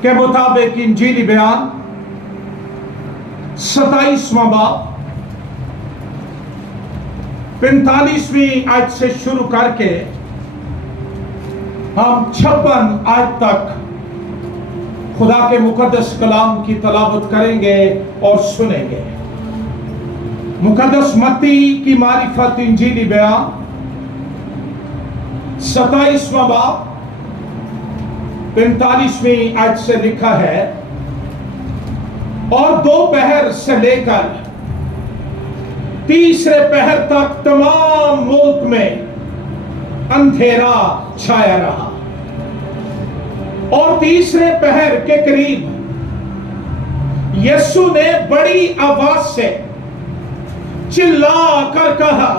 के मुताबिक इंजीली बयान 27वां बाब 45वीं आयत से शुरू करके हम 56 आयत तक खुदा के मुकद्दस कलाम की तलावत करेंगे और सुनेंगे। मुकद्दस मत्ती की मारिफत इंजीली बयान 27वां बाब 45वीं आयत से लिखा है, और दोपहर से लेकर तीसरे पहर तक तमाम मुल्क में अंधेरा छाया रहा, और तीसरे पहर के करीब यीशु ने बड़ी आवाज से चिल्ला कर कहा,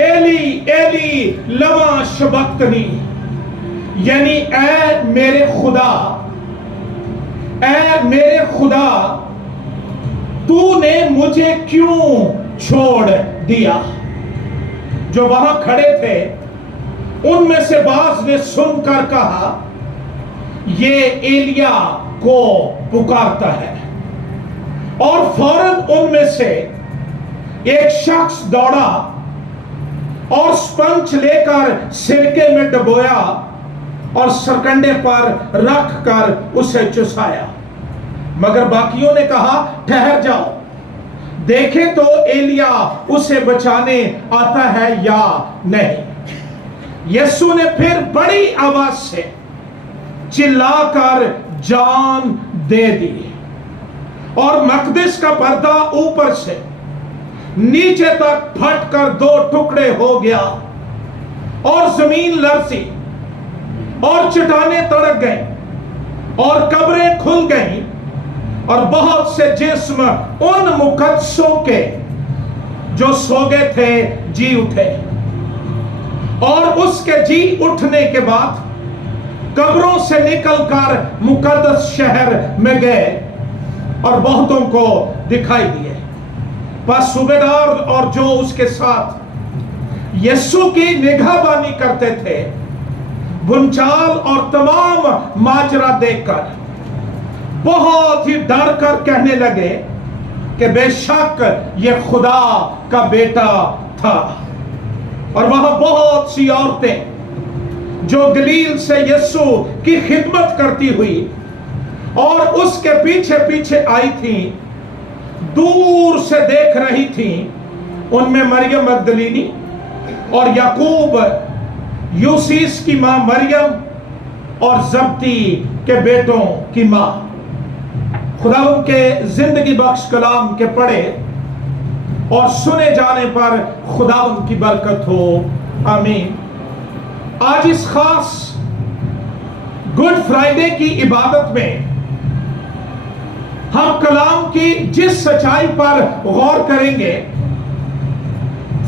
एली एली लमा शबक्तनी, यानी ऐ मेरे खुदा तूने मुझे क्यों छोड़ दिया। जो वहां खड़े थे उनमें से बाज ने सुनकर कहा, ये एलिया को पुकारता है। और फौरन उनमें से एक शख्स दौड़ा और स्पंज लेकर सिरके में डुबोया और सरकंडे पर रख कर उसे चुसाया। मगर बाकियों ने कहा, ठहर जाओ, देखें तो एलिया उसे बचाने आता है या नहीं। यीशु ने फिर बड़ी आवाज से चिल्लाकर जान दे दी, और मकदस का पर्दा ऊपर से नीचे तक फटकर 2 टुकड़े हो गया, और जमीन लरसी और चट्टानें तड़क गईं और कब्रें खुल गईं, और बहुत से जिस्म उन मुकद्दसों के जो सो गए थे जी उठे। और उसके जी उठने के बाद कब्रों से निकलकर मुकद्दस शहर में गए और बहुतों को दिखाई दिए। बस सूबेदार और जो उसके साथ यीशु की निगाहबानी करते थे भूचाल और तमाम माजरा देखकर बहुत ही डर कर कहने लगे कि बेशक ये खुदा का बेटा था। और वहां बहुत सी औरतें जो गलील से यीशु की खिदमत करती हुई और उसके पीछे पीछे आई थी, दूर से देख रही थी। उनमें मरियम मगदलीनी और याकूब यूसीस की मां मरियम और जब्ती के बेटों की मां। खुदा के जिंदगी बख्श कलाम के पढ़े और सुने जाने पर खुदा की बरकत हो, आमीन। आज इस खास गुड फ्राइडे की इबादत में हम कलाम की जिस सच्चाई पर गौर करेंगे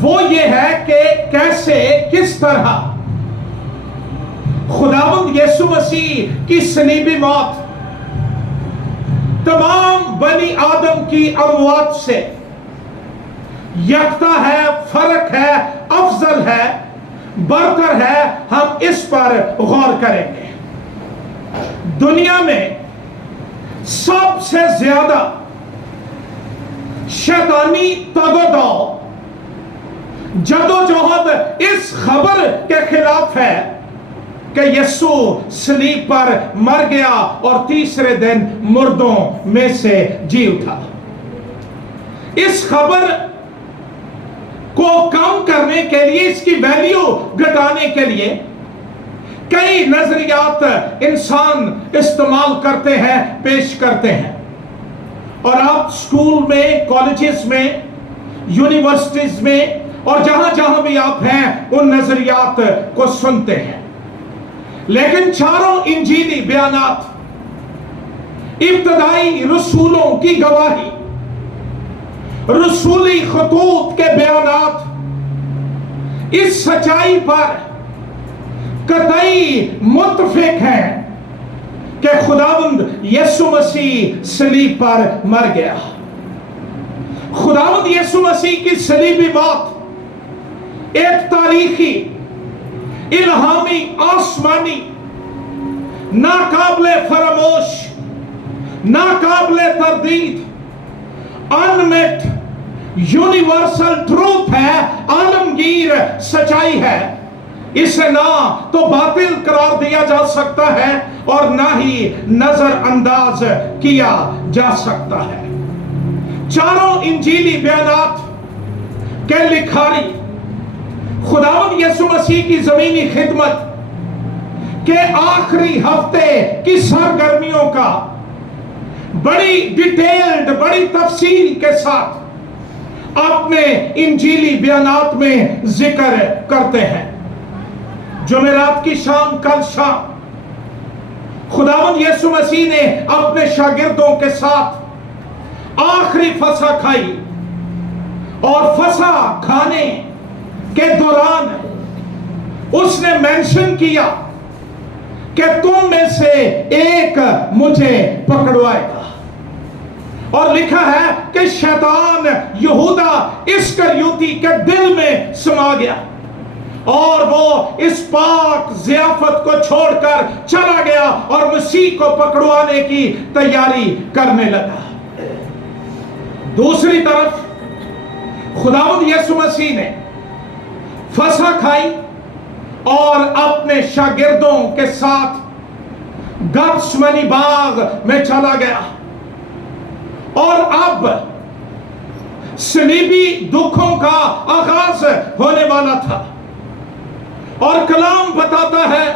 वो ये है कि कैसे किस तरह खुदावंद यीशु मसीह की सलीबी मौत तमाम बनी आदम की अमवात से यकता है, फर्क है, अफजल है, बरतर है। हम इस पर गौर करेंगे। दुनिया में सबसे ज्यादा शैतानी तगोदाव जदोजहद इस खबर के खिलाफ है कि यीशु सलीब पर मर गया और तीसरे दिन मुर्दों में से जी उठा। इस खबर को कम करने के लिए, इसकी वैल्यू घटाने के लिए कई नजरियात इंसान इस्तेमाल करते हैं, पेश करते हैं। और आप स्कूल में, कॉलेजेस में, यूनिवर्सिटीज में और जहां जहां भी आप हैं उन नजरियात को सुनते हैं। लेकिन चारों इंजीली बयानात, इब्तदाई रसूलों की गवाही, रसूली खतूत के बयानात इस सच्चाई पर कतई मुत्तफिक हैं कि खुदावंद यीशु मसीह सलीब पर मर गया। खुदावंद यीशु मसीह की सलीबी मौत एक तारीखी, इल्हामी, आसमानी नाकाबिले फरामोश, नाकाबिले तरदीद, अनमेट यूनिवर्सल ट्रूथ है, आलमगीर सच्चाई है। इसे ना तो बातिल करार दिया जा सकता है और ना ही नजरअंदाज किया जा सकता है। चारों इंजीली बयानात के लिखारी खुदावंद यीशु मसीह की जमीनी खिदमत के आखिरी हफ्ते की सरगर्मियों का बड़ी डिटेल्ड, बड़ी तफसील के साथ अपने इंजीली बयानात में जिक्र करते हैं। जुमेरात की शाम, कल शाम खुदावंद यीशु मसीह ने अपने शागिर्दों के साथ आखिरी फसा खाई और फसा खाने के दौरान उसने मेंशन किया कि तुम में से एक मुझे पकड़वाएगा। और लिखा है कि शैतान यहूदा इस्करियोती के दिल में समा गया और वो इस पाक ज़ियाफत को छोड़कर चला गया और मसीह को पकड़वाने की तैयारी करने लगा। दूसरी तरफ खुदावंद यीशु मसीह ने फसह खाई और अपने शागिर्दों के साथ गत्समनी बाग में चला गया। और अब सलीबी दुखों का आगाज होने वाला था और कलाम बताता है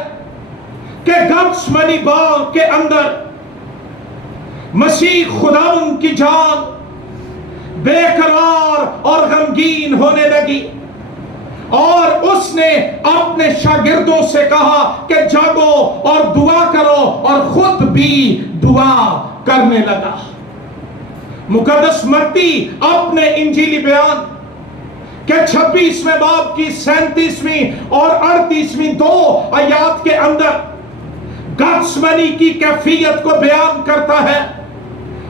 कि गत्समनी बाग के अंदर मसीह खुदावंद की जान बेकरार और गमगीन होने लगी और उसने अपने शागिर्दों से कहा कि जागो और दुआ करो, और खुद भी दुआ करने लगा। मुकद्दस मत्ती अपने इंजीली बयान के 26वें बाब की 37वीं और 38वीं 2 आयात के अंदर गत्समनी की कैफियत को बयान करता है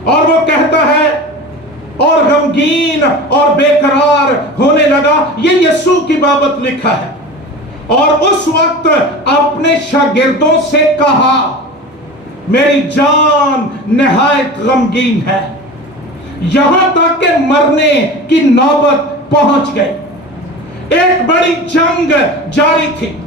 और वो कहता है और गमगीन और बेकरार होने लगा। ये यीशु की बाबत लिखा है। और उस वक्त अपने शागिर्दों से कहा, मेरी जान नहायत गमगीन है, यहां तक कि मरने की नौबत पहुंच गई। एक बड़ी जंग जारी थी।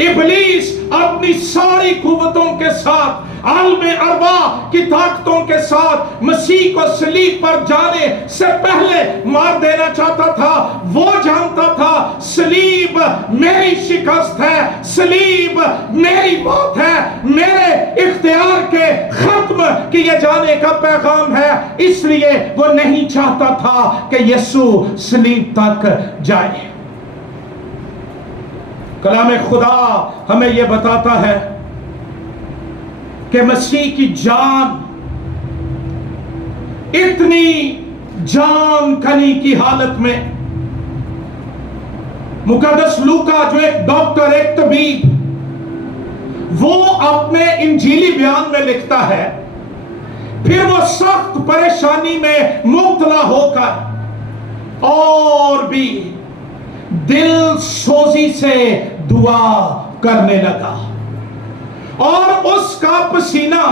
इब्लीस अपनी सारी कुव्वतों के साथ, आलमे अरबा की ताकतों के साथ मसीह को सलीब पर जाने से पहले मार देना चाहता था। वो जानता था सलीब मेरी शिकस्त है, सलीब मेरी मौत है, मेरे इख्तियार के खत्म किए जाने का पैगाम है। इसलिए वो नहीं चाहता था कि यीशु सलीब तक जाए। कलाम खुदा हमें यह बताता है कि मसीह की जान इतनी जान कनी की हालत में, मुकद्दस लूका जो एक डॉक्टर, एक तबीब, वो अपने इंजीली बयान में लिखता है, फिर वो सख्त परेशानी में मुब्तला होकर और भी दिल सोजी से दुआ करने लगा और उसका पसीना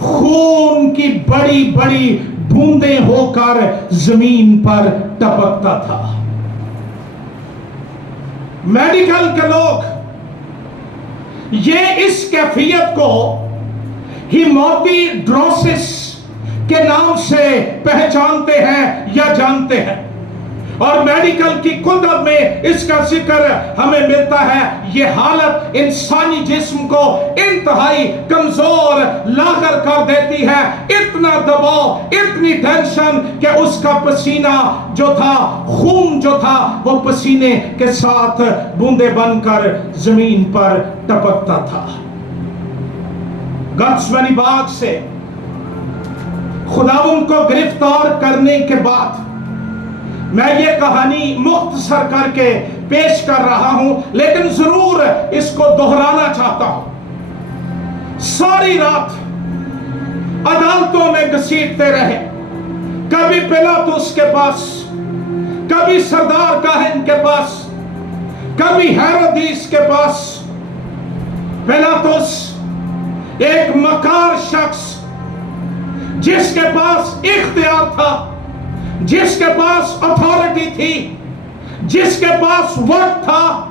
खून की बड़ी बड़ी बूंदें होकर जमीन पर टपकता था। मेडिकल के लोग ये इस कैफियत को हीमोटिड्रोसिस के नाम से पहचानते हैं या जानते हैं और मेडिकल की कुतब में इसका जिक्र हमें मिलता है। यह हालत इंसानी जिस्म को इंतहाई कमजोर लागर कर देती है। इतना दबाव, इतनी टेंशन कि उसका पसीना जो था, खून जो था, वो पसीने के साथ बूंदे बनकर जमीन पर टपकता था। गत्समनी बाग से खुदावंद को गिरफ्तार करने के बाद मैं ये कहानी मुख्तसर करके पेश कर रहा हूं, लेकिन जरूर इसको दोहराना चाहता हूं। सारी रात अदालतों में घसीटते रहे, कभी पिलातुस के पास, कभी सरदार काहिन के पास, कभी हेरोदिस के पास। पिलातुस एक मकार शख्स जिसके पास इख्तियार था, जिसके पास अथॉरिटी थी, जिसके पास वक्त था,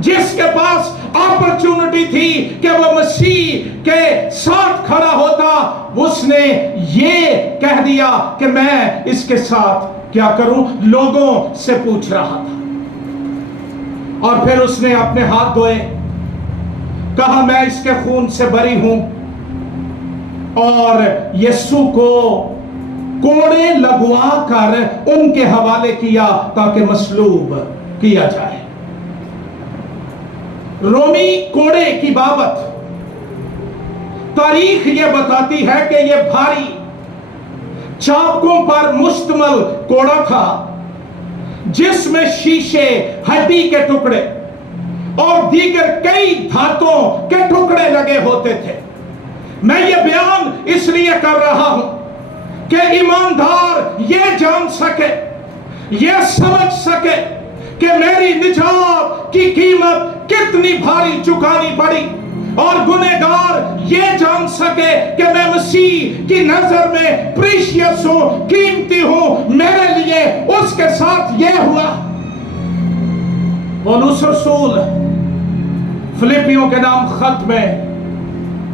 जिसके पास अपॉर्चुनिटी थी कि वो मसीह के साथ खड़ा होता, उसने ये कह दिया कि मैं इसके साथ क्या करूं, लोगों से पूछ रहा था। और फिर उसने अपने हाथ धोए, कहा मैं इसके खून से बरी हूं, और यीशु को कोड़े लगवा कर उनके हवाले किया ताकि मसलूब किया जाए। रोमी कोड़े की बाबत तारीख यह बताती है कि यह भारी चाबुकों पर मुश्तमिल कोड़ा था, जिसमें शीशे, हड्डी के टुकड़े और दीगर कई धातुओं के टुकड़े लगे होते थे। मैं ये बयान इसलिए कर रहा हूं कि ईमानदार ये जान सके, ये समझ सके कि मेरी निजात की कीमत कितनी भारी चुकानी पड़ी, और गुनहगार ये जान सके कि मैं मसीह की नजर में प्रीशियस हूं, कीमती हूं। मेरे लिए उसके साथ ये हुआ। पौलुस रसूल फिलिपियों के नाम खत में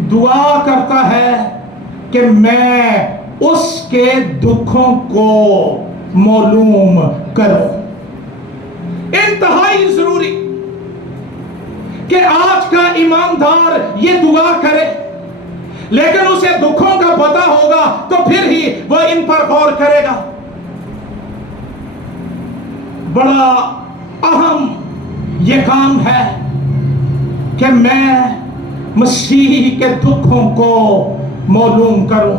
दुआ करता है कि मैं उसके दुखों को मालूम करूं। इंतहाई जरूरी कि आज का ईमानदार ये दुआ करे, लेकिन उसे दुखों का पता होगा तो फिर ही वह इन पर गौर करेगा। बड़ा अहम ये काम है कि मैं मसीह के दुखों को मालूम करूं।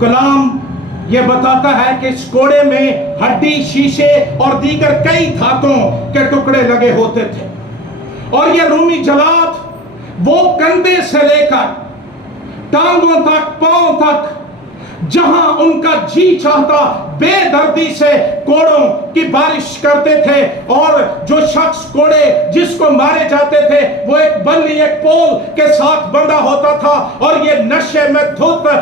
कलाम यह बताता है कि इस कोड़े में हड्डी, शीशे और दीगर कई धातुओं के टुकड़े लगे होते थे, और ये रूमी जलाद वो कंधे से लेकर टांगों तक, पांव तक, जहां उनका जी चाहता बेदर्दी से कोड़ों की बारिश करते थे। और जो शख्स कोड़े जिसको मारे जाते थे वो एक बल्ली, एक पोल के साथ बंधा होता था, और ये नशे में धुत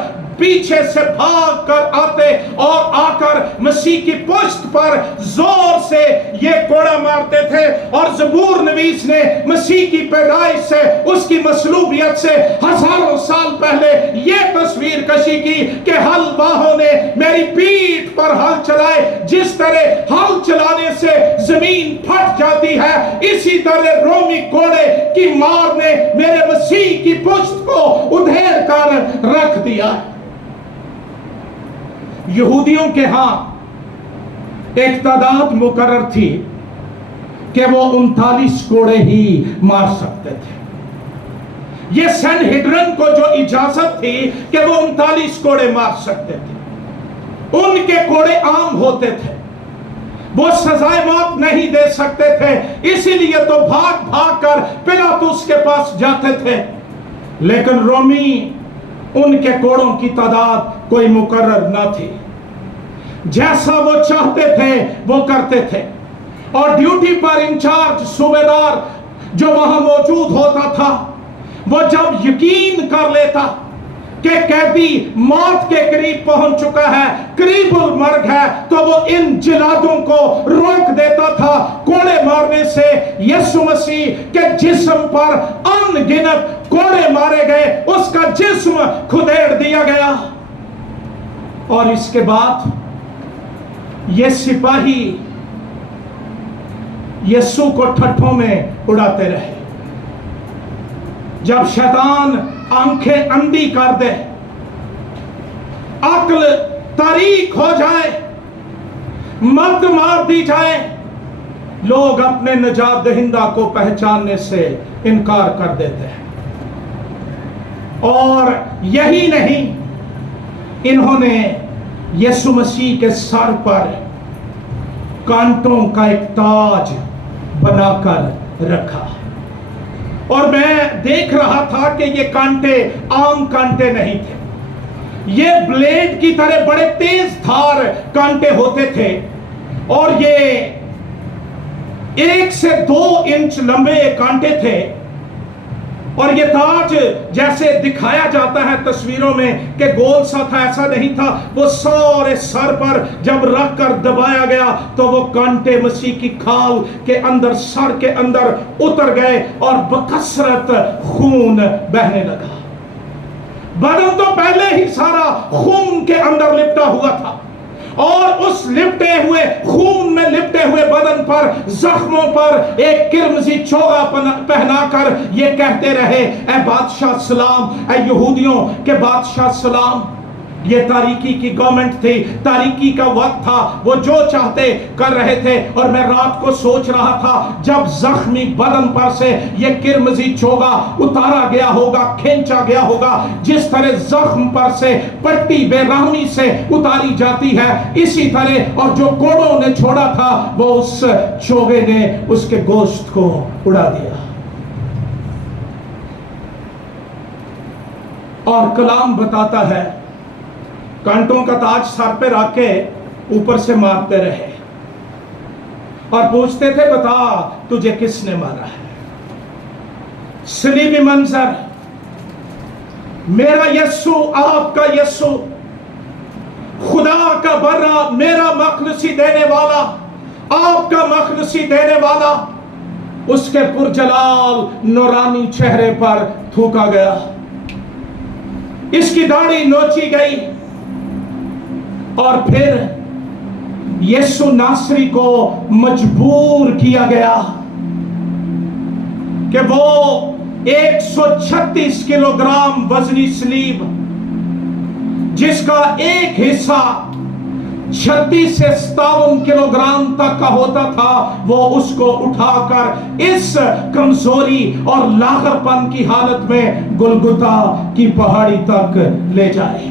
पीछे से भाग कर आते और आकर मसीह की पुश्त पर जोर से ये कोड़ा मारते थे। और ज़बूर नवीस ने मसीह की पैदाइश से, उसकी मसलूबियत से हजारों साल पहले ये तस्वीर कशी की कि हलवाहों ने मेरी पीठ पर हल चलाए। जिस तरह हल चलाने से जमीन फट जाती है, इसी तरह रोमी कोड़े की मार ने मेरे मसीह की पुश्त को उधेड़ कर रख दिया। यहूदियों के हां एक तादाद मुकर्रर थी कि वो 39 कोड़े ही मार सकते थे। ये सैनहेड्रिन को जो इजाजत थी कि वो 39 कोड़े मार सकते थे, उनके कोड़े आम होते थे, वो सजाए मौत नहीं दे सकते थे। इसीलिए तो भाग भाग कर पिलातुस के पास जाते थे। लेकिन रोमी, उनके कोड़ों की तादाद कोई मुकर्रर न थी, जैसा वो चाहते थे वो करते थे। और ड्यूटी पर इंचार्ज सूबेदार जो वहां मौजूद होता था, वो जब यकीन कर लेता कि कैदी मौत के करीब पहुंच चुका है, करीबुल मर्ग है, तो वो इन जिलादों को रोक देता था कोड़े मारने से। यीशु मसीह के जिस्म पर अनगिनत कोड़े मारे गए, उसका जिस्म खुदेड़ दिया गया। और इसके बाद ये सिपाही यीशु को ठट्ठों में उड़ाते रहे। जब शैतान आंखें अंधी कर दे, अक्ल तारीक हो जाए, मत मार दी जाए, लोग अपने निजात दहिंदा को पहचानने से इनकार कर देते हैं। और यही नहीं, इन्होंने यीशु मसीह के सर पर कांटों का एक ताज बनाकर रखा। और मैं देख रहा था कि ये कांटे आम कांटे नहीं थे, ये ब्लेड की तरह बड़े तेज धार कांटे होते थे, और ये 1 से 2 इंच लंबे कांटे थे। اور یہ تاج جیسے دکھایا جاتا ہے تصویروں میں کہ گول سا تھا، ایسا نہیں تھا. وہ سارے سر پر جب رکھ کر دبایا گیا تو وہ کانٹے مسیح کی کھال کے اندر، سر کے اندر اتر گئے اور بکثرت خون بہنے لگا. بدن تو پہلے ہی سارا خون کے اندر لپٹا ہوا تھا، اور اس لپٹے ہوئے خون میں لپٹے ہوئے بدن پر، زخموں پر ایک کرمزی چوغا پہنا کر یہ کہتے رہے: اے بادشاہ سلام، اے یہودیوں کے بادشاہ سلام. یہ تاریکی کی گورنمنٹ تھی، تاریکی کا وقت تھا، وہ جو چاہتے کر رہے تھے. اور میں رات کو سوچ رہا تھا جب زخمی بدن پر سے یہ کرمزی چوغا اتارا گیا ہوگا، کھینچا گیا ہوگا، جس طرح زخم پر سے پٹی بے رحمی سے اتاری جاتی ہے، اسی طرح اور جو کوڑوں نے چھوڑا تھا وہ اس چوغے نے اس کے گوشت کو اڑا دیا. اور کلام بتاتا ہے کانٹوں کا تاج سر پہ رکھ کے اوپر سے مارتے رہے اور پوچھتے تھے: بتا تجھے کس نے مارا ہے؟ صلیبی منظر، میرا یسو، آپ کا یسو، خدا کا برا، میرا مخلصی دینے والا، آپ کا مخلصی دینے والا، اس کے پرجلال نورانی چہرے پر تھوکا گیا. اس کی داڑھی نوچی گئی اور پھر یسوع ناصری کو مجبور کیا گیا کہ وہ 136 کلو گرام وزنی صلیب، جس کا ایک حصہ 36 سے 57 کلو گرام تک کا ہوتا تھا، وہ اس کو اٹھا کر اس کمزوری اور لاغر پن کی حالت میں گلگتا کی پہاڑی تک لے جائے.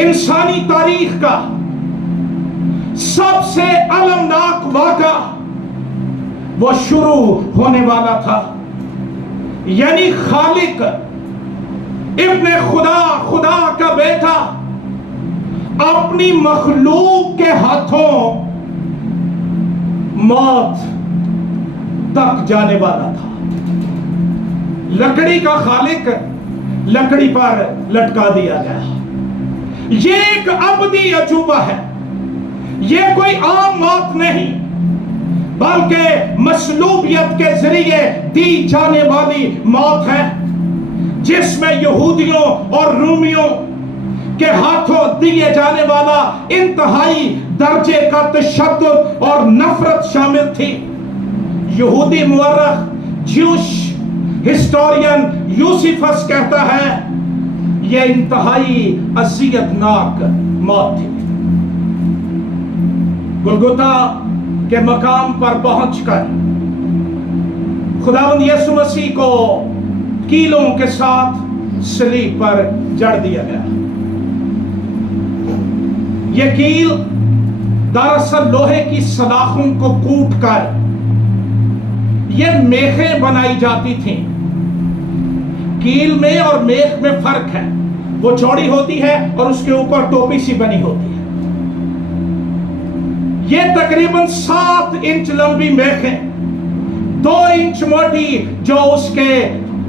انسانی تاریخ کا سب سے المناک واقعہ وہ شروع ہونے والا تھا. یعنی خالق، ابن خدا، خدا کا بیٹا اپنی مخلوق کے ہاتھوں موت تک جانے والا تھا. لکڑی کا خالق لکڑی پر لٹکا دیا گیا. یہ ایک ابدی عجوبہ ہے. یہ کوئی عام موت نہیں، بلکہ مصلوبیت کے ذریعے دی جانے والی موت ہے، جس میں یہودیوں اور رومیوں کے ہاتھوں دیے جانے والا انتہائی درجے کا تشدد اور نفرت شامل تھی. یہودی مورخ، جیوش ہسٹورین یوسیفس کہتا ہے یہ انتہائی اذیت ناک موت تھی. گلگتا کے مقام پر پہنچ کر خداوند یسوع مسیح کو کیلوں کے ساتھ صلیب پر جڑ دیا گیا. یہ کیل دراصل لوہے کی سلاخوں کو کوٹ کر یہ میخیں بنائی جاتی تھیں. کیل میں اور میخ میں فرق ہے، وہ چوڑی ہوتی ہے اور اس کے اوپر ٹوپی سی بنی ہوتی ہے. یہ تقریباً 7 انچ لمبی میخیں، 2 انچ موٹی، جو اس کے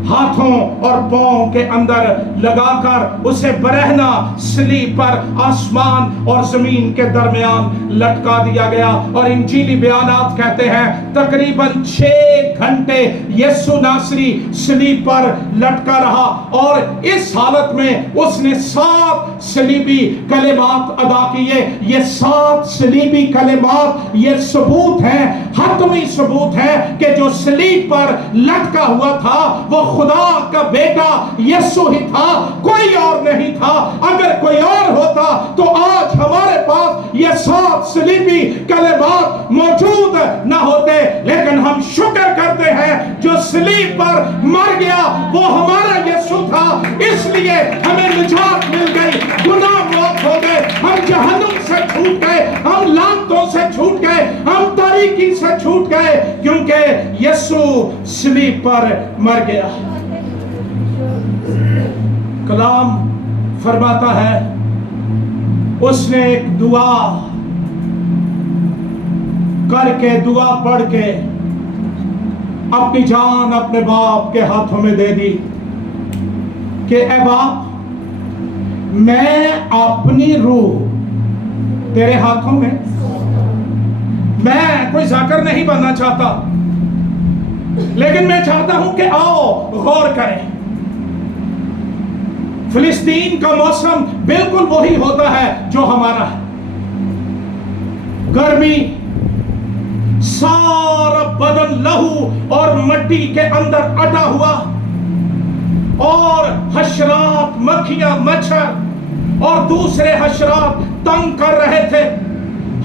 ہاتھوں اور پاؤں کے اندر لگا کر اسے برہنہ صلیب پر آسمان اور زمین کے درمیان لٹکا دیا گیا. اور انجیلی بیانات کہتے ہیں تقریباً 6 گھنٹے یسوع ناصری صلیب پر لٹکا رہا، اور اس حالت میں اس نے 7 صلیبی کلمات ادا کیے. یہ 7 صلیبی کلمات یہ ثبوت ہے، حتمی ثبوت ہے کہ جو صلیب پر لٹکا ہوا تھا وہ خدا کا بیٹا یسوع ہی تھا، کوئی اور نہیں تھا. اگر کوئی اور ہوتا تو آج ہمارے پاس یہ 7 صلیبی کلمات موجود نہ ہوتے. لیکن ہم شکر کرتے ہیں جو صلیب پر مر گیا وہ ہمارا یسوع تھا، اس لیے ہمیں نجات مل گئی، گناہ معاف ہو گئے، ہم جہنم سے چھوٹ گئے، ہم لعنتوں سے چھوٹ گئے، ہم تاریکی سے چھوٹ گئے، کیونکہ یسوع صلیب پر مر گیا. کلام فرماتا ہے اس نے ایک دعا کر کے، دعا پڑھ کے اپنی جان اپنے باپ کے ہاتھوں میں دے دی کہ اے باپ میں اپنی روح تیرے ہاتھوں میں کوئی ذاکر نہیں بننا چاہتا لیکن میں چاہتا ہوں کہ آؤ غور کریں فلسطین کا موسم بالکل وہی ہوتا ہے جو ہمارا ہے گرمی سارا بدن لہو اور مٹی کے اندر اٹا ہوا اور حشرات مکھیاں مچھر اور دوسرے حشرات تنگ کر رہے تھے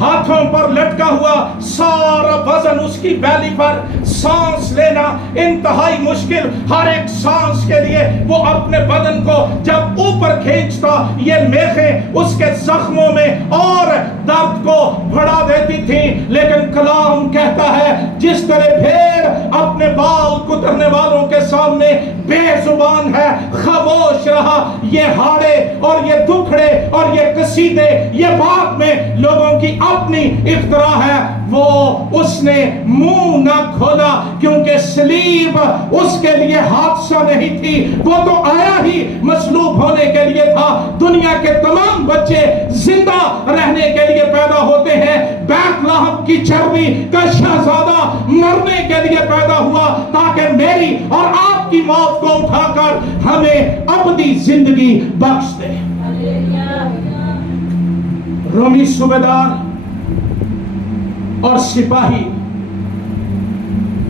ہاتھوں پر لٹکا ہوا سارا وزن اس کی بیلی پر سانس لینا انتہائی مشکل ہر ایک سانس کے لیے وہ اپنے بدن کو جب اوپر کھینچتا یہ میخیں اس کے زخموں میں اور درد کو بڑھا دیتی تھی لیکن کلام کہتا ہے جس طرح بھیڑ اپنے بال کترنے والوں کے سامنے بے زبان ہے خاموش رہا یہ ہاڑے اور یہ دکھڑے اور یہ قصیدے یہ بات میں لوگوں کی اپنی اختراع ہے وہ اس نے منہ نہ کھولا کیونکہ صلیب اس کے لیے حادثہ نہیں تھی وہ تو آیا ہی مصلوب ہونے کے لیے تھا دنیا کے تمام بچے زندہ رہنے کے لیے پیدا ہوتے ہیں بیت لحم کی چربی کا شہزادہ مرنے کے لیے پیدا ہوا تاکہ میری اور آپ کی موت کو اٹھا کر ہمیں ابدی زندگی بخش دے رومی صوبیدار اور سپاہی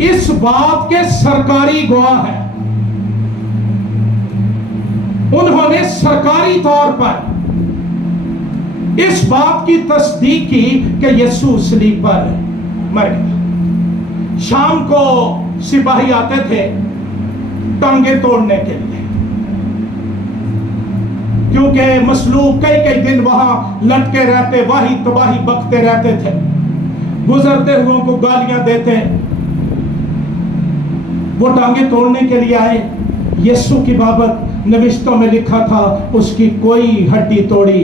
اس بات کے سرکاری گواہ ہیں انہوں نے سرکاری طور پر اس بات کی تصدیق کی کہ یسوع صلیب پر مر گیا شام کو سپاہی آتے تھے ٹانگیں توڑنے کے لیے کیونکہ مصلوب کئی دن وہاں لٹکے رہتے واہی تباہی بکتے رہتے تھے گزرتے ہوئے کو گالیاں دیتے وہ ٹانگیں توڑنے کے لیے آئے یسوع کی بابت نوشتوں میں لکھا تھا اس کی کوئی ہڈی توڑی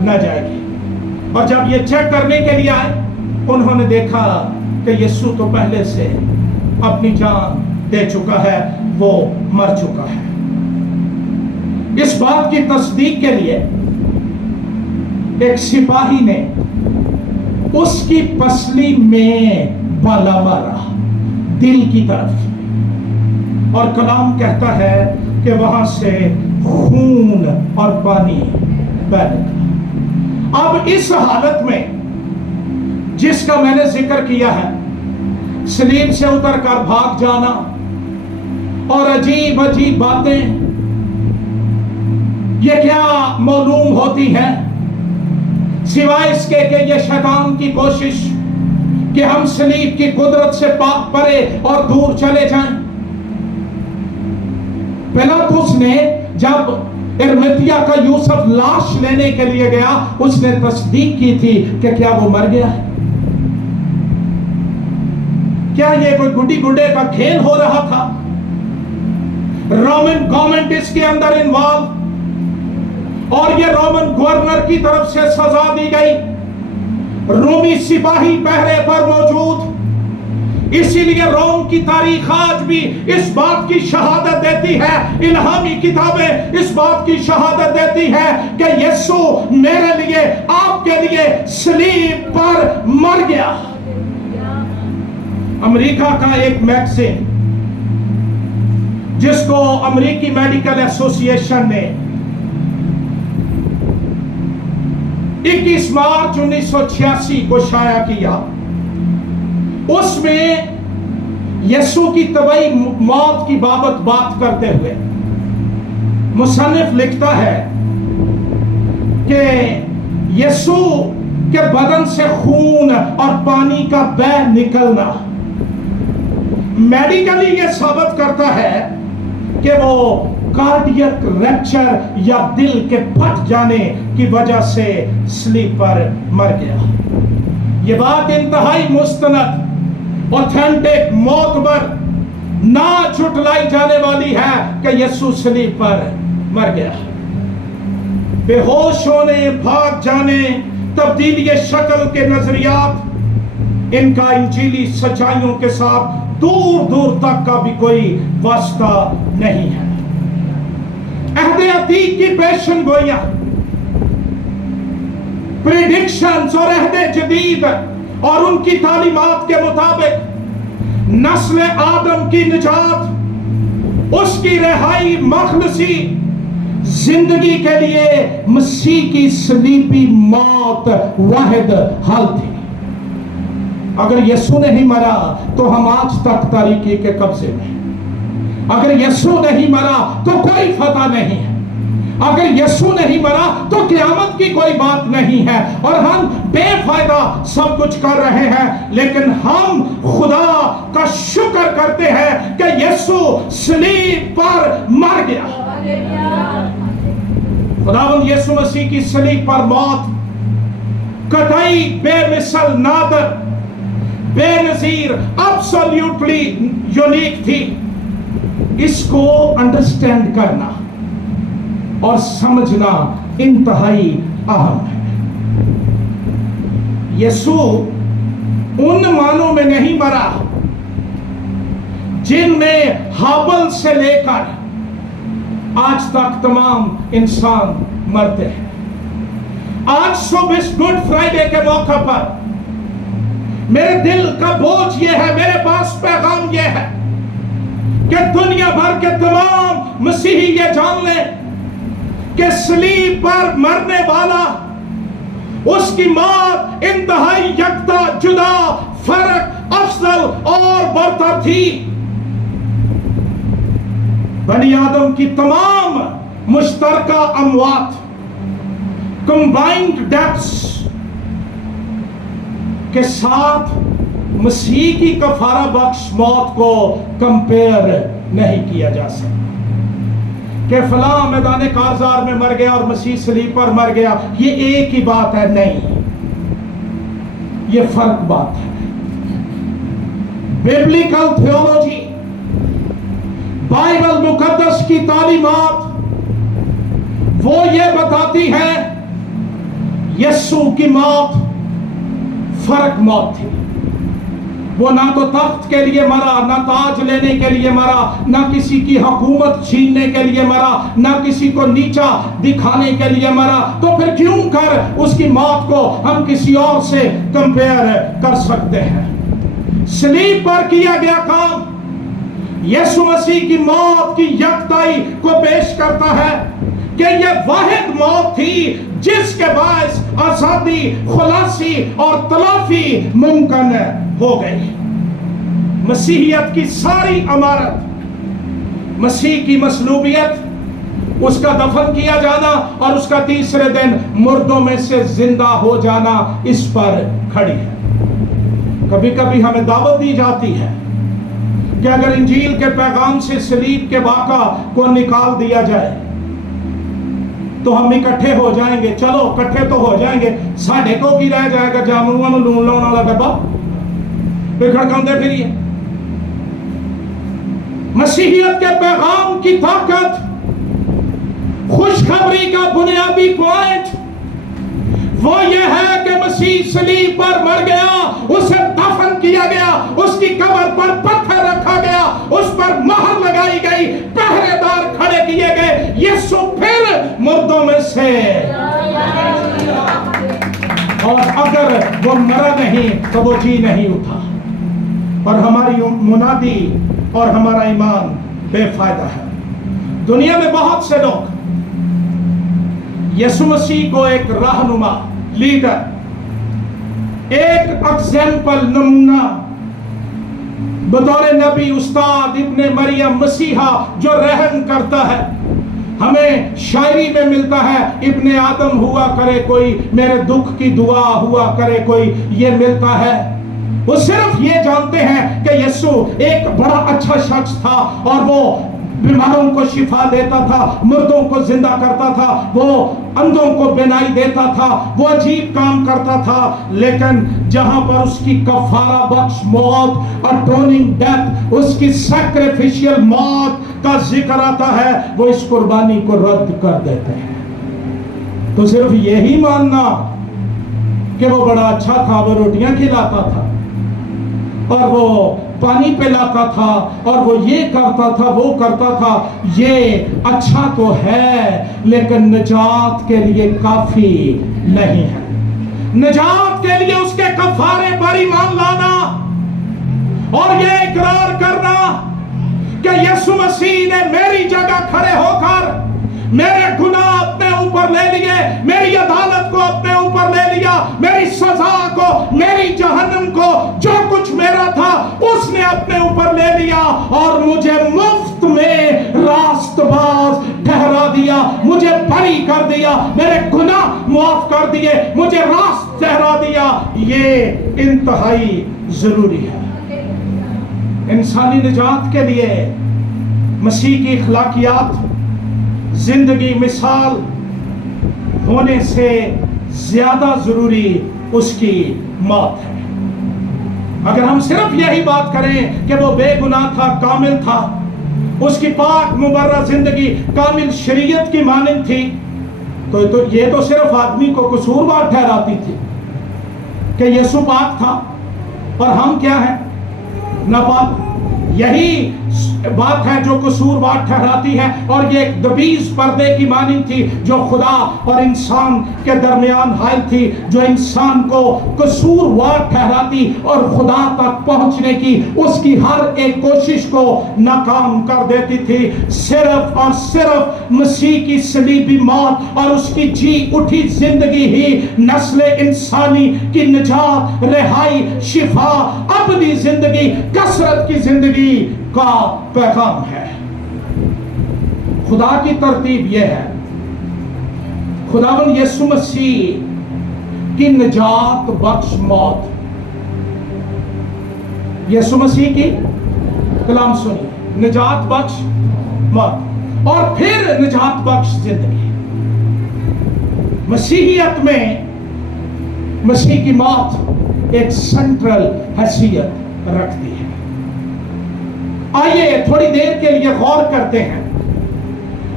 نہ جائے گی اور جب یہ چیک کرنے کے لیے آئے انہوں نے دیکھا کہ یسوع تو پہلے سے اپنی جان دے چکا ہے وہ مر چکا ہے اس بات کی تصدیق کے لیے ایک سپاہی نے اس کی پسلی میں بالا مارا دل کی طرف اور کلام کہتا ہے کہ وہاں سے خون اور پانی بہہ نکلا اب اس حالت میں جس کا میں نے ذکر کیا ہے صلیب سے اتر کر بھاگ جانا اور عجیب عجیب باتیں یہ کیا معلوم ہوتی ہے سوائے اس کے کہ یہ شیطان کی کوشش کہ ہم صلیب کی قدرت سے پاک پرے اور دور چلے جائیں پلاطس نے جب ارمتیا کا یوسف لاش لینے کے لیے گیا اس نے تصدیق کی تھی کہ کیا وہ مر گیا ہے کیا یہ کوئی گڈی گڈے کا کھیل ہو رہا تھا رومن گورنمنٹ اس کے اندر انوالو اور یہ رومن گورنر کی طرف سے سزا دی گئی رومی سپاہی پہرے پر موجود اسی لیے روم کی تاریخ آج بھی اس بات کی شہادت دیتی ہے الہامی کتابیں اس بات کی شہادت دیتی ہے کہ یسوع میرے لیے آپ کے لیے صلیب پر مر گیا امریکہ کا ایک میگزین جس کو امریکی میڈیکل ایسوسی ایشن نے 21 مارچ 1986 کو شائع کیا اس میں یسوع کی طبعی موت کی بابت بات کرتے ہوئے مصنف لکھتا ہے کہ یسوع کے بدن سے خون اور پانی کا بہ نکلنا میڈیکلی یہ ثابت کرتا ہے کہ وہ کارڈیک ریپچر یا دل کے پھٹ جانے کی وجہ سے صلیب پر مر گیا یہ بات انتہائی مستند اوتھینٹک معتبر نہ جھٹلائی جانے والی ہے کہ یسوع صلیب پر مر گیا بے ہوش ہونے بھاگ جانے تبدیلی شکل کے نظریات ان کا انجیلی سچائیوں کے ساتھ दूर दूर तक का भी कोई वास्ता नहीं है। अहद अतीक की पेशन गोइयां, प्रेडिक्शंस और अहद जदीद और उनकी तालीमात के मुताबिक नस्ल आदम की निजात, उसकी रिहाई, मखलसी जिंदगी के लिए मसीह की सलीबी मौत वाहिद हल थी। अगर यीशु नहीं मरा तो हम आज तक तारीकी के कब्जे में। अगर यीशु नहीं मरा तो कोई फतह नहीं है। अगर यीशु नहीं मरा तो क़यामत की कोई बात नहीं है। और हम बेफायदा सब कुछ कर रहे हैं, लेकिन हम खुदा का शुक्र करते हैं कि यीशु सलीब पर मर गया। खुदावंद यीशु मसीह की सलीब पर मौत कतई बेमिसल, नादर, बेनजीर, एब्सोल्युटली यूनिक थी। इसको अंडरस्टैंड करना और समझना इंतहाई अहम है। यीशु उन मानों में नहीं मरा जिनमें हाबल से लेकर आज तक तमाम इंसान मरते हैं। आज सुबह इस गुड फ्राइडे के मौके पर मेरे दिल का बोझ यह है, मेरे पास पैगाम यह है कि दुनिया भर के तमाम मसीही ये जान लें कि सलीब पर मरने वाला, उसकी मौत इंतहाई यकता, जुदा, फर्क, अफजल और बरतर थी। बनी आदम की तमाम मुश्तरका अमवात, कंबाइंड डेथ्स के साथ मसीह की कफारा बख्श मौत को कंपेयर नहीं किया जा सकता कि फलां मैदान कारजार में मर गया और मसीह सलीब पर मर गया। ये एक ही बात है, नहीं, ये फर्क बात है। बिब्लिकल थियोलॉजी, बाइबल मुकद्दस की तालीमात वो ये बताती है यीशु की मौत फर्क मौत थी। वो ना तो तख्त के लिए मरा, ना ताज लेने के लिए मरा, ना किसी की हुकूमत छीनने के लिए मरा, ना किसी को नीचा दिखाने के लिए मरा। तो फिर क्यों कर उसकी मौत को हम किसी और से कंपेयर कर सकते हैं? सलीब पर किया गया काम यीशु मसीह की मौत की यकताई को पेश करता है कि यह वाहिद मौत थी जिसके बायस आजादी, खुलासी और तलाफी मुमकिन हो गई। मसीहियत की सारी अमारत, मसीह की मसलूबियत, उसका दफन किया जाना और उसका तीसरे दिन मुर्दों में से जिंदा हो जाना इस पर खड़ी है। कभी कभी हमें दावत दी जाती है कि अगर इंजील के पैगाम से सलीब के वाक़ा को निकाल दिया जाए तो हम इकट्ठे हो जाएंगे। चलो इकट्ठे तो हो जाएंगे, साढ़े को की रह जाएगा जामुआ में लून लाने वाला डब्बा खड़काते फिरिए। मसीहियत के पैगाम की ताकत, खुशखबरी का बुनियादी पॉइंट वो ये है कि मसीह सलीब पर मर गया, उसे दफन किया गया, उसकी कब्र पर पत्थर रखा गया, उस पर मोहर लगाई गई, पहरेदार खड़े किए गए, यीशु फिर मुर्दों में से। और अगर वो मरा नहीं तो वो जी नहीं उठा, और हमारी मुनादी और हमारा ईमान बेफायदा है। दुनिया में बहुत से लोग यीशु मसीह को एक रहनुमा, लीडर, एक एग्जाम्पल, नमूना बतौर नबी, उस्ताद, इब्ने मरियम, मसीहा जो रहम करता है। हमें शायरी में मिलता है, इब्ने आदम हुआ करे कोई, मेरे दुख की दुआ हुआ करे कोई, ये मिलता है। वो सिर्फ ये जानते हैं कि यीशु एक बड़ा अच्छा शख्स था और वो बीमारों को शिफा देता था, मुर्दों को जिंदा करता था, वो अंधों को बिनाई देता था, वो अजीब काम करता था। लेकिन जहां पर उसकी कफारा बख्श मौत, अटोनिंग डेथ, उसकी सैक्रिफिशियल मौत का जिक्र आता है, वो इस कुर्बानी को रद्द कर देते हैं। तो सिर्फ यही मानना कि वो बड़ा अच्छा था, वो रोटियां खिलाता था और वो پانی پلاتا تھا اور وہ یہ کرتا تھا وہ کرتا تھا، یہ اچھا تو ہے لیکن نجات کے لیے کافی نہیں ہے۔ نجات کے لیے اس کے کفارے پر ایمان لانا اور یہ اقرار کرنا کہ یسوع مسیح نے میری جگہ کھڑے ہو کر میرے گناہ اپنے اوپر لے لیے، میری عدالت کو اپنے اوپر لے لیا، میری سزا کو، میری جہنم کو، جو کچھ میرا تھا اس نے اپنے اوپر لے لیا اور مجھے مفت میں راست باز ٹھہرا دیا، مجھے بری کر دیا، میرے گناہ معاف کر دیے، مجھے راست ٹھہرا دیا۔ یہ انتہائی ضروری ہے۔ انسانی نجات کے لیے مسیح کی اخلاقیات، زندگی مثال ہونے سے زیادہ ضروری اس کی موت ہے۔ اگر ہم صرف یہی بات کریں کہ وہ بے گناہ تھا، کامل تھا، اس کی پاک مبرہ زندگی کامل شریعت کی مانند تھی، تو یہ تو صرف آدمی کو قصوروار ٹھہراتی تھی کہ یسوع پاک تھا اور ہم کیا ہیں؟ ناپاک۔ یہی بات ہے جو قصوروار ٹھہراتی ہے، اور یہ ایک دبیز پردے کی مانند تھی جو خدا اور انسان کے درمیان حائل تھی، جو انسان کو قصوروار ٹھہراتی اور خدا تک پہنچنے کی اس کی ہر ایک کوشش کو ناکام کر دیتی تھی۔ صرف اور صرف مسیح کی صلیبی موت اور اس کی جی اٹھی زندگی ہی نسل انسانی کی نجات، رہائی، شفا، ابدی زندگی، کثرت کی زندگی کا پیغام ہے۔ خدا کی ترتیب یہ ہے، خداوند یسوع مسیح کی نجات بخش موت، یسوع مسیح کی کلام سنیے، نجات بخش موت اور پھر نجات بخش زندگی۔ مسیحیت میں مسیح کی موت ایک سینٹرل حیثیت رکھتی ہے۔ آئیے تھوڑی دیر کے لیے غور کرتے ہیں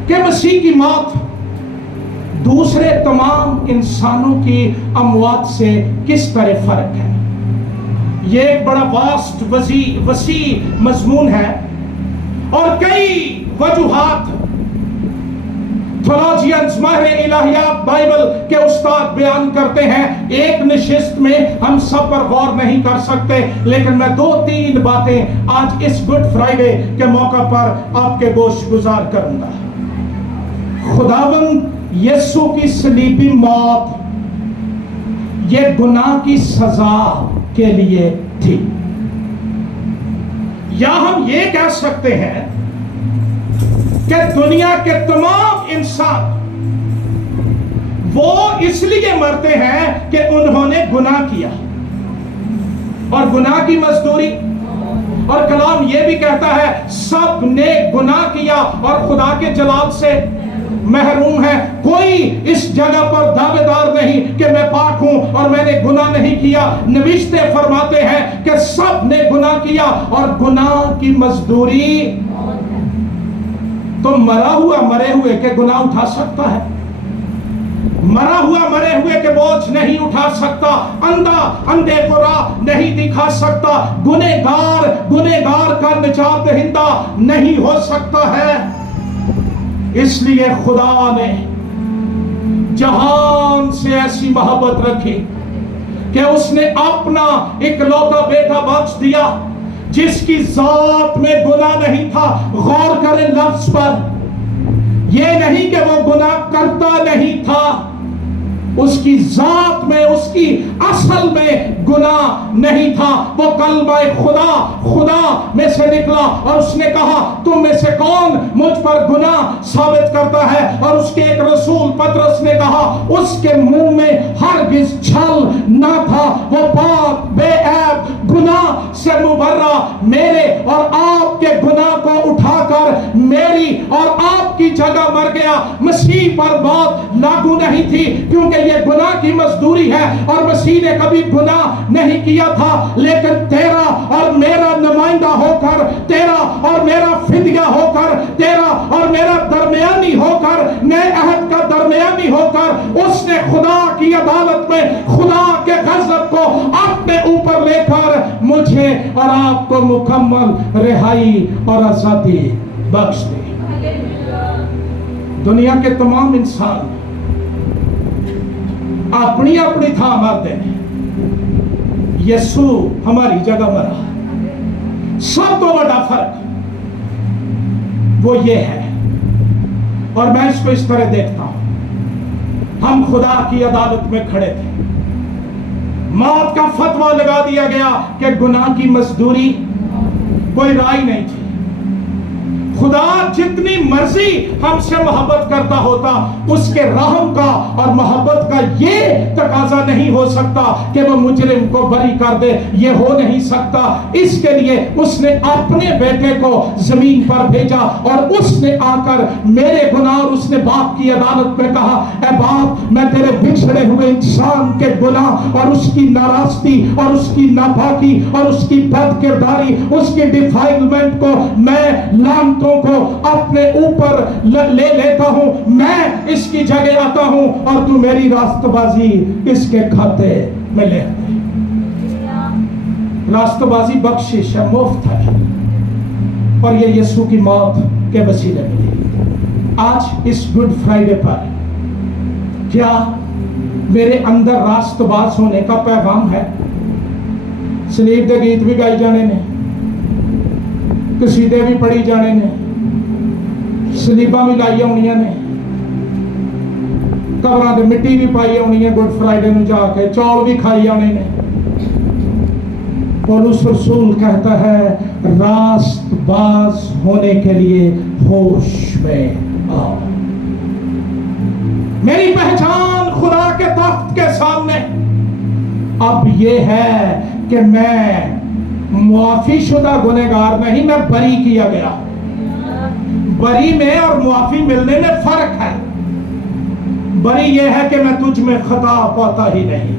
کہ مسیح کی موت دوسرے تمام انسانوں کی اموات سے کس طرح فرق ہے۔ یہ ایک بڑا واسٹ وسیع مضمون ہے اور کئی وجوہات تھیولوجینز، ماہر الہیات، بائبل کے استاد بیان کرتے ہیں۔ ایک نشست میں ہم سب پر غور نہیں کر سکتے، لیکن میں 2-3 باتیں آج اس گڈ فرائیڈے کے موقع پر آپ کے گوش گزار کروں گا۔ خداوند یسوع کی صلیبی موت یہ گناہ کی سزا کے لیے تھی، یا ہم یہ کہہ سکتے ہیں کہ دنیا کے تمام انسان وہ اس لیے مرتے ہیں کہ انہوں نے گناہ کیا، اور گناہ کی مزدوری، اور کلام یہ بھی کہتا ہے سب نے گناہ کیا اور خدا کے جلال سے محروم ہے۔ کوئی اس جگہ پر دعوے دار نہیں کہ میں پاک ہوں اور میں نے گناہ نہیں کیا۔ نوشتے فرماتے ہیں کہ سب نے گناہ کیا اور گناہ کی مزدوری۔ تو مرا ہوا مرے ہوئے کہ گناہ اٹھا سکتا ہے؟ مرا ہوا مرے ہوئے کے بوجھ نہیں اٹھا سکتا، اندھا اندھے کو راہ نہیں دکھا سکتا، گنہگار کا نجات دہندہ نہیں ہو سکتا ہے۔ اس لیے خدا نے جہان سے ایسی محبت رکھی کہ اس نے اپنا اکلوتا بیٹا بخش دیا جس کی ذات میں گناہ نہیں تھا۔ غور کریں لفظ پر، یہ نہیں کہ وہ گناہ کرتا نہیں تھا، اس کی ذات میں، اس کی اصل میں گناہ نہیں تھا۔ وہ کلمہ خدا میں سے نکلا اور اس نے کہا تم میں سے کون مجھ پر گناہ ثابت کرتا ہے؟ اور اس کے ایک رسول پطرس نے کہا اس کے منہ میں ہرگز چھل نہ تھا، وہ پاک بے عیب گناہ سے مبرہ میرے اور آپ کے گناہ کو اٹھا کر میری اور آپ کی جگہ مر گیا۔ مسیح پر موت لاگو نہیں تھی کیونکہ یہ گناہ کی مزدوری ہے، اور مسیح نے کبھی گناہ نہیں کیا تھا، لیکن تیرا اور میرا نمائندہ ہو کر، تیرا اور میرا فدیہ ہو کر، تیرا اور میرا درمیانی ہو کر، نئے عہد کا درمیانی ہو کر، اس نے خدا کی عدالت میں خدا کے غضب کو اپنے اوپر لے کر مجھے बख्शे और आपको मुकम्मल रिहाई और आजादी बख्श दे। दुनिया के तमाम इंसान अपनी अपनी थां मरते हैं, यसू हमारी जगह मरा। सब तो बड़ा फर्क वो ये है, और मैं इसको इस तरह देखता हूं, हम खुदा की अदालत में खड़े थे, मौत का फतवा लगा दिया गया कि गुनाह की मजदूरी, कोई राय नहीं थी। खुदा जितनी मर्जी हमसे मोहब्बत करता होता, उसके रहम का और मोहब्बत का ये तकाजा नहीं हो सकता कि वो मुजरिम को बरी कर दे, ये हो नहीं सकता। इसके लिए उसने अपने बेटे को जमीन पर भेजा और उसने आकर मेरे गुनाह, और उसने बाप की अदालत में कहा, ऐ बाप, मैं तेरे बिछड़े हुए इंसान के गुनाह और उसकी नाराजगी और उसकी नापाकी और उसकी बदकिरदारी, उसकी डिफाइलमेंट को, मैं लानतों को अपने ऊपर ले लेता हूं, मैं इसकी जगह आता हूं और तू मेरी रास्तबाजी इसके खाते में ले। रास्तबाजी बख्शिश है, मुफ्त है, और ये यीशु की मौत के वसीले मिली। आज इस गुड फ्राइडे पर क्या मेरे अंदर रास्तबाज होने का पैगाम है? सलीब के गीत भी गाई जाने ने, कसीदे भी पढ़ी जाने ने, सलीबा भी लाई होनियां ने, कबरां ते मिट्टी भी पाई होनी है, गुड फ्राइडे में जाके चौल भी खाई आने ने। पौलुस रसूल कहता है, रास्तबाज होने के लिए होश में आओ। मेरी पहचान खुदा के तख्त के सामने अब ये है कि मैं मुआफी शुदा गुनहगार नहीं, मैं बरी किया गया। बरी में और मुआफी मिलने में फर्क है। बरी यह है कि मैं तुझ में खता पाता ही नहीं।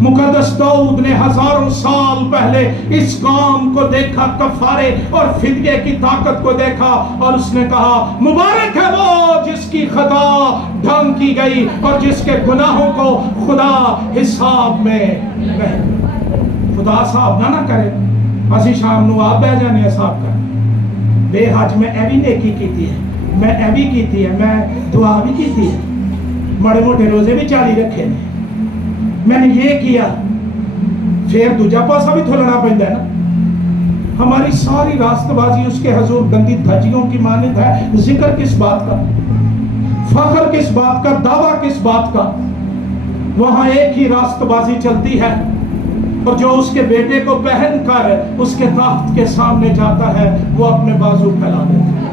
मुकद्दस दाऊद ने हजारों साल पहले इस काम को देखा, कफारे और फिदिये की ताकत को देखा, और उसने कहा, मुबारक है वो जिसकी खता ढंग की गई और जिसके गुनाहों को खुदा हिसाब में नहीं। खुदा साहब ना करे, ਅਸੀਂ शाम ਨੂੰ आप बह जाने साहब कर बेहज मैं ए भी नेकी की है, मैं ए भी की है, मैं दुआ भी की है, माड़े मोटे रोजे भी 40 रखे ने, मैंने ये किया, फिर दूजा पासा भी थोलना पैंदा है ना। हमारी सारी रास्तबाजी उसके हजूर गंदी धज्जियों की मानद है। जिक्र किस बात का, फख्र किस बात का, दावा किस बात का? वहां एक ही रास्तबाजी चलती है, और जो उसके बेटे को पहन कर उसके तख्त के सामने जाता है, वो अपने बाजू फैला देता है।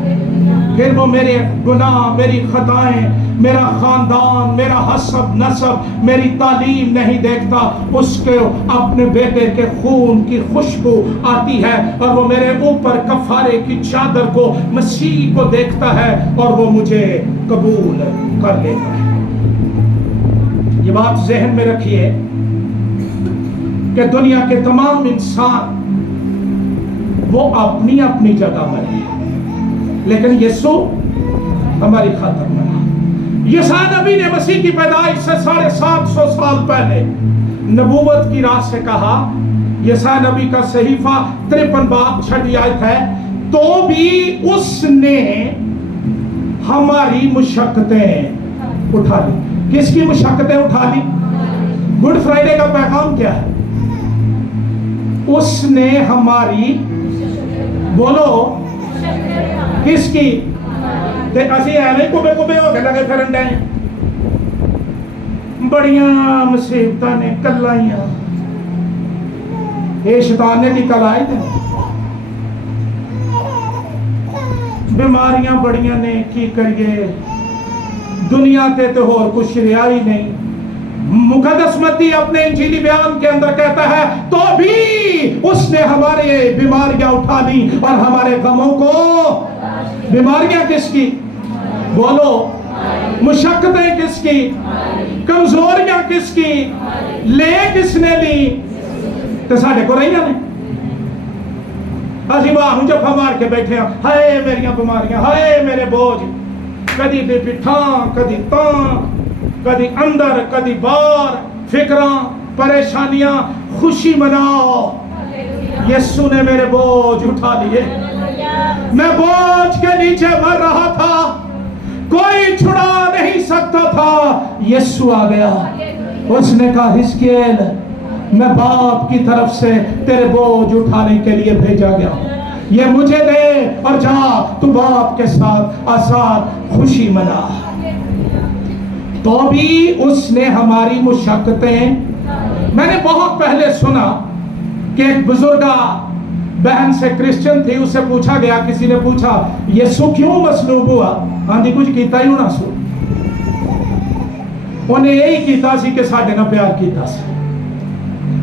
फिर वो मेरे गुनाह, मेरी खताएं, मेरा खानदान, मेरा हसब नसब, मेरी तालीम नहीं देखता, उसके अपने बेटे के खून की खुशबू आती है, और वो मेरे ऊपर कफारे की चादर को, मसीह को देखता है, और वो मुझे कबूल कर लेता है। ये बात ज़हन में रखिए कि दुनिया के तमाम इंसान वो अपनी अपनी जगह मरे, लेकिन यीशु हमारी खातिर मरा। यशायाह नबी ने मसीह की पैदाइश से 750 साल पहले नबूवत की राह से कहा। यशायाह नबी का सहीफा 53 बाब 6 आयत है, तो भी उसने हमारी मुशक्कतें उठा ली। किसकी मुशक्कतें उठा ली? गुड फ्राइडे का पैगाम क्या है? उसने हमारी, बोलो किसकी? ते असी एवें कुबे कुबे हो के लगे फिरन डे, बड़ियां मुसीबतां ने कलाइयां, ये शैतान ने टिका लाई थे। बीमारियां बड़ियां ने, की करिए, दुनिया ते तो होर कुछ रहा ही नहीं। मुकद्दस मत्ती अपने इंजीली बयान के अंदर कहता है, तो भी उसने हमारे बीमारियां उठा ली और हमारे गमों को। बीमारियां किसकी? बोलो। मुशक्कतें किसकी? कमजोरियां किसकी? ले किसने ली? तो साढ़े को रही ने। असी बाहू जफा मार के बैठे हैं, हाय मेरिया बीमारियां, हाय मेरे बोझ, कदी पिठा, कदी तां, कदी अंदर, कदी बाहर, फिक्रां, परेशानियां। खुशी मनाओ, यीशु ने मेरे बोझ उठा लिए। मैं बोझ के नीचे मर रहा था, कोई छुड़ा नहीं सकता था। यीशु आ गया, उसने कहा हिजकिय्याल, मैं बाप की तरफ से तेरे बोझ उठाने के लिए भेजा गया, ये मुझे दे और जा तू बाप के साथ आजाद खुशी मना। तो भी उसने हमारी मुशक्कतें, मैंने बहुत पहले सुना कि एक बुजुर्गा बहन से क्रिश्चियन थी, उससे पूछा गया, किसी ने पूछा यीशु क्यों मसलूब हुआ? आंधी कुछ कीता ही ना सो, उन्हें यही कीता सी कि साढ़े ना प्यार कीता सी,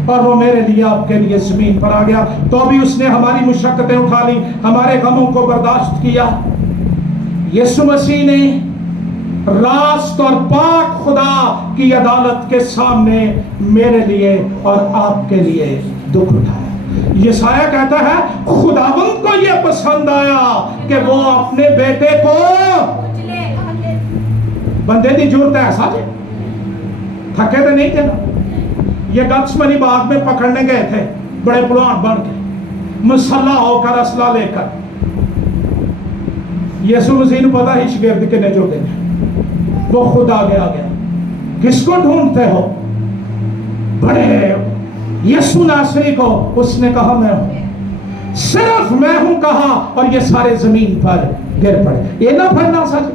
और वो मेरे लिए आपके लिए जमीन पर आ गया। तो भी उसने हमारी मुशक्कतें उठा ली, हमारे गमों को बर्दाश्त किया। यीशु मसीह ने रास्त और पाक खुदा की अदालत के सामने मेरे लिए और आपके लिए दुख उठाया। यशायाह कहता है खुदावंद को यह पसंद आया कि वो अपने बेटे को, बंदे की जरूरत है ऐसा, थके तो नहीं थे ना। ये गत्समनी बाग में पकड़ने गए थे बड़े पहलवान बन के, मुसल्ला होकर, असला लेकर। यीशु मसीह ने पता ही शिगिर्द कितने जोड़े ने, वो खुद आगे आ गया। किसको ढूंढते हो? बड़े यीशु नासरी को। उसने कहा मैं हूं, सिर्फ मैं हूं कहा, और ये सारे जमीन पर गिर पड़े। ये ना पढ़ना सच,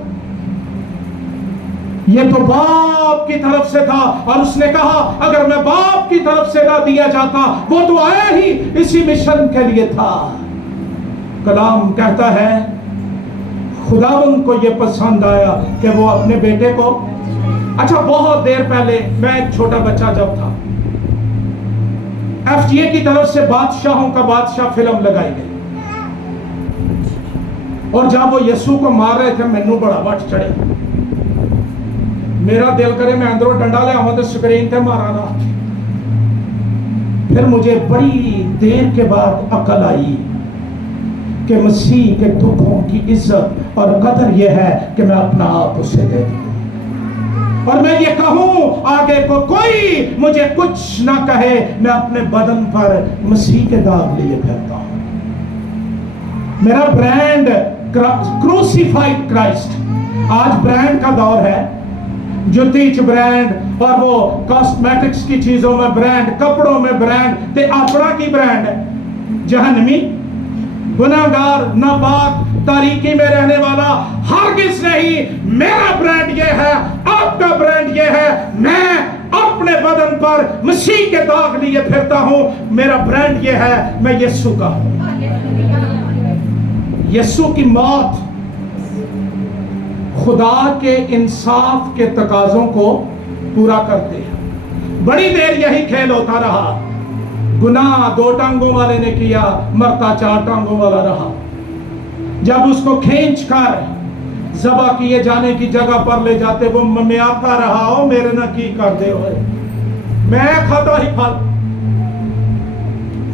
ये तो बाप की तरफ से था, और उसने कहा अगर मैं बाप की तरफ से ना दिया जाता, वो तो आया ही इसी मिशन के लिए था। कलाम कहता है खुदावंद को यह पसंद आया कि वो अपने बेटे को, अच्छा बहुत देर पहले मैं एक छोटा बच्चा जब था, एफटीए की तरफ से बादशाहों का बादशाह फिल्म लगाई गई, और जब वो यीशु को मार रहे थे मैनू बड़ा वट चढ़े। मेरा दिल करे मैं अंदरों डंडा ले आवा तो स्क्रीन पे मारा ना। फिर मुझे बड़ी देर के बाद अकल आई कि मसीह के दुखों की इज्जत और कदर यह है कि मैं अपना आप उसे दे दूं, और मैं ये कहूं आगे को कोई मुझे कुछ ना कहे, मैं अपने बदन पर मसीह के दाग लिए फिरता हूं। मेरा ब्रांड क्रूसिफाइड क्राइस्ट। आज ब्रांड का दौर है, जुती च ब्रांड, और वो कॉस्मेटिक्स की चीजों में ब्रांड, कपड़ों में ब्रांड, ते अपना की ब्रांड है जहन्नमी, गुनाहगार, नापाक, तारीकी में रहने वाला, हरगिज़ नहीं। मेरा ब्रांड ये है, आपका ब्रांड ये है, मैं अपने बदन पर मसीह के दाग लिए फिरता हूं। मेरा ब्रांड ये है, मैं यीशु का हूं। यीशु की मौत खुदा के इंसाफ के तकाजों को पूरा करते हैं। बड़ी देर यही खेल होता रहा, गुनाह 2 टांगों वाले ने किया, मरता 4 टांगों वाला रहा। जब उसको खींच कर ज़बा किए जाने की जगह पर ले जाते, वो ममियाता रहा, हो मेरे ना की कर दे, मैं खाता ही फल।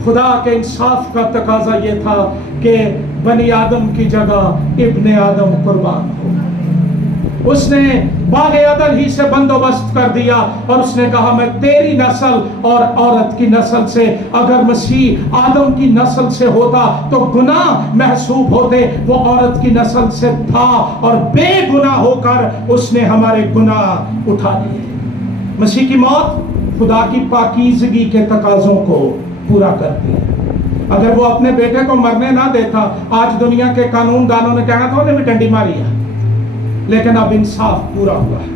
खुदा के इंसाफ का तकाजा ये था कि बनी आदम की जगह इब्ने आदम कुर्बान हो। उसने बागे अदल ही से बंदोबस्त कर दिया, और उसने कहा मैं तेरी नस्ल और औरत की नस्ल से, अगर मसीह आदम की नस्ल से होता तो गुनाह महसूब होते, वो औरत की नस्ल से था, और बेगुनाह होकर उसने हमारे गुनाह उठा लिए। मसीह की मौत खुदा की पाकीज़गी के तकाजों को पूरा करती है। अगर वो अपने बेटे को मरने ना देता, आज दुनिया के कानून दानों ने कहना था उन्हें भी डंडी मारी है, लेकिन अब इंसाफ पूरा हुआ है।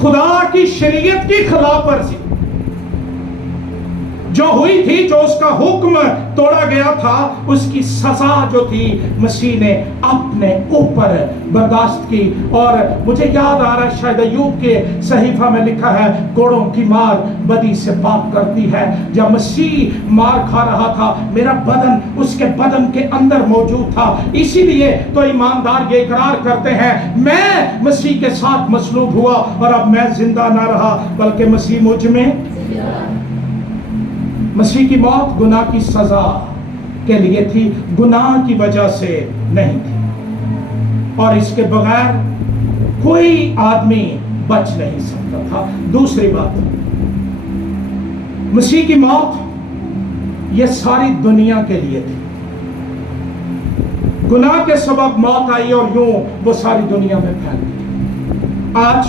खुदा की शरीयत की खिलाफ वर्जी जो हुई थी, जो उसका हुक्म तोड़ा गया था, उसकी सजा जो थी मसीह ने अपने ऊपर बर्दाश्त की। और मुझे याद आ रहा है, शायद अय्यूब के सहीफा में लिखा है, कोड़ों की मार बदी से पाक करती है। जब मसीह मार खा रहा था, मेरा बदन उसके बदन के अंदर मौजूद था। इसीलिए तो ईमानदार ये इकरार करते हैं, मैं मसीह के साथ मसलूब हुआ, और अब मैं जिंदा ना रहा बल्कि मसीह मुझ में। मसीह की मौत गुनाह की सजा के लिए थी, गुनाह की वजह से नहीं थी, और इसके बगैर कोई आदमी बच नहीं सकता था। दूसरी बात, मसीह की मौत یہ ساری دنیا کے لیے تھی. گناہ کے سبب موت آئی اور یوں وہ ساری دنیا میں پھیل گئی. آج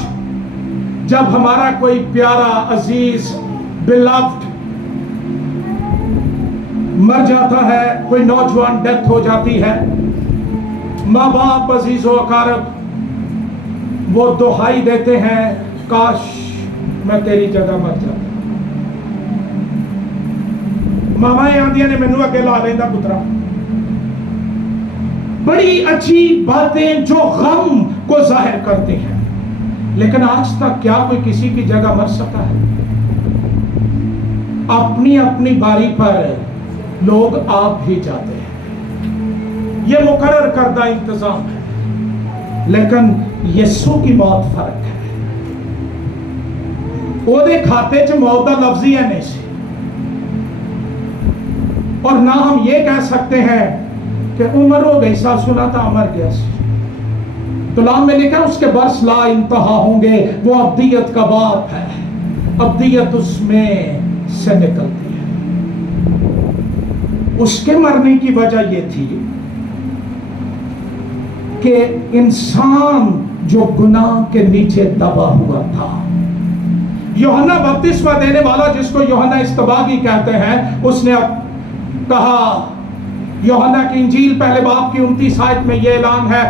جب ہمارا کوئی پیارا عزیز beloved مر جاتا ہے، کوئی نوجوان ڈیتھ ہو جاتی ہے، ماں باپ عزیز و اقارب وہ دہائی دیتے ہیں، کاش میں تیری جگہ مر جاتا. ماما آندیاں نے مینوں اگے لا لینا پترا. بڑی اچھی باتیں جو غم کو ظاہر کرتے ہیں، لیکن آج تک کیا کوئی کسی کی جگہ مر سکا ہے؟ اپنی اپنی باری پر لوگ آپ ہی جاتے ہیں، یہ مقرر کردہ انتظام ہے. لیکن یسوع کی موت فرق ہے. وہ دے کھاتے چ موت دا لفظ ہی ہے نہیں سی. اور نہ ہم یہ کہہ سکتے ہیں کہ عمر ہو گئی، سا سنا تھا مر گیا. کلام میں لکھا اس کے برس لا انتہا ہوں گے. وہ ابدیت کا باپ ہے، ابدیت اس میں سے نکلتی ہے. اس کے مرنے کی وجہ یہ تھی کہ انسان جو گناہ کے نیچے دبا ہوا تھا، یوحنا بپتسمہ دینے والا جس کو یوحنا استباغی کہتے ہیں، اس نے اب کہا، یوحنا کی انجیل پہلے باب کی 29 آیت میں یہ اعلان ہے،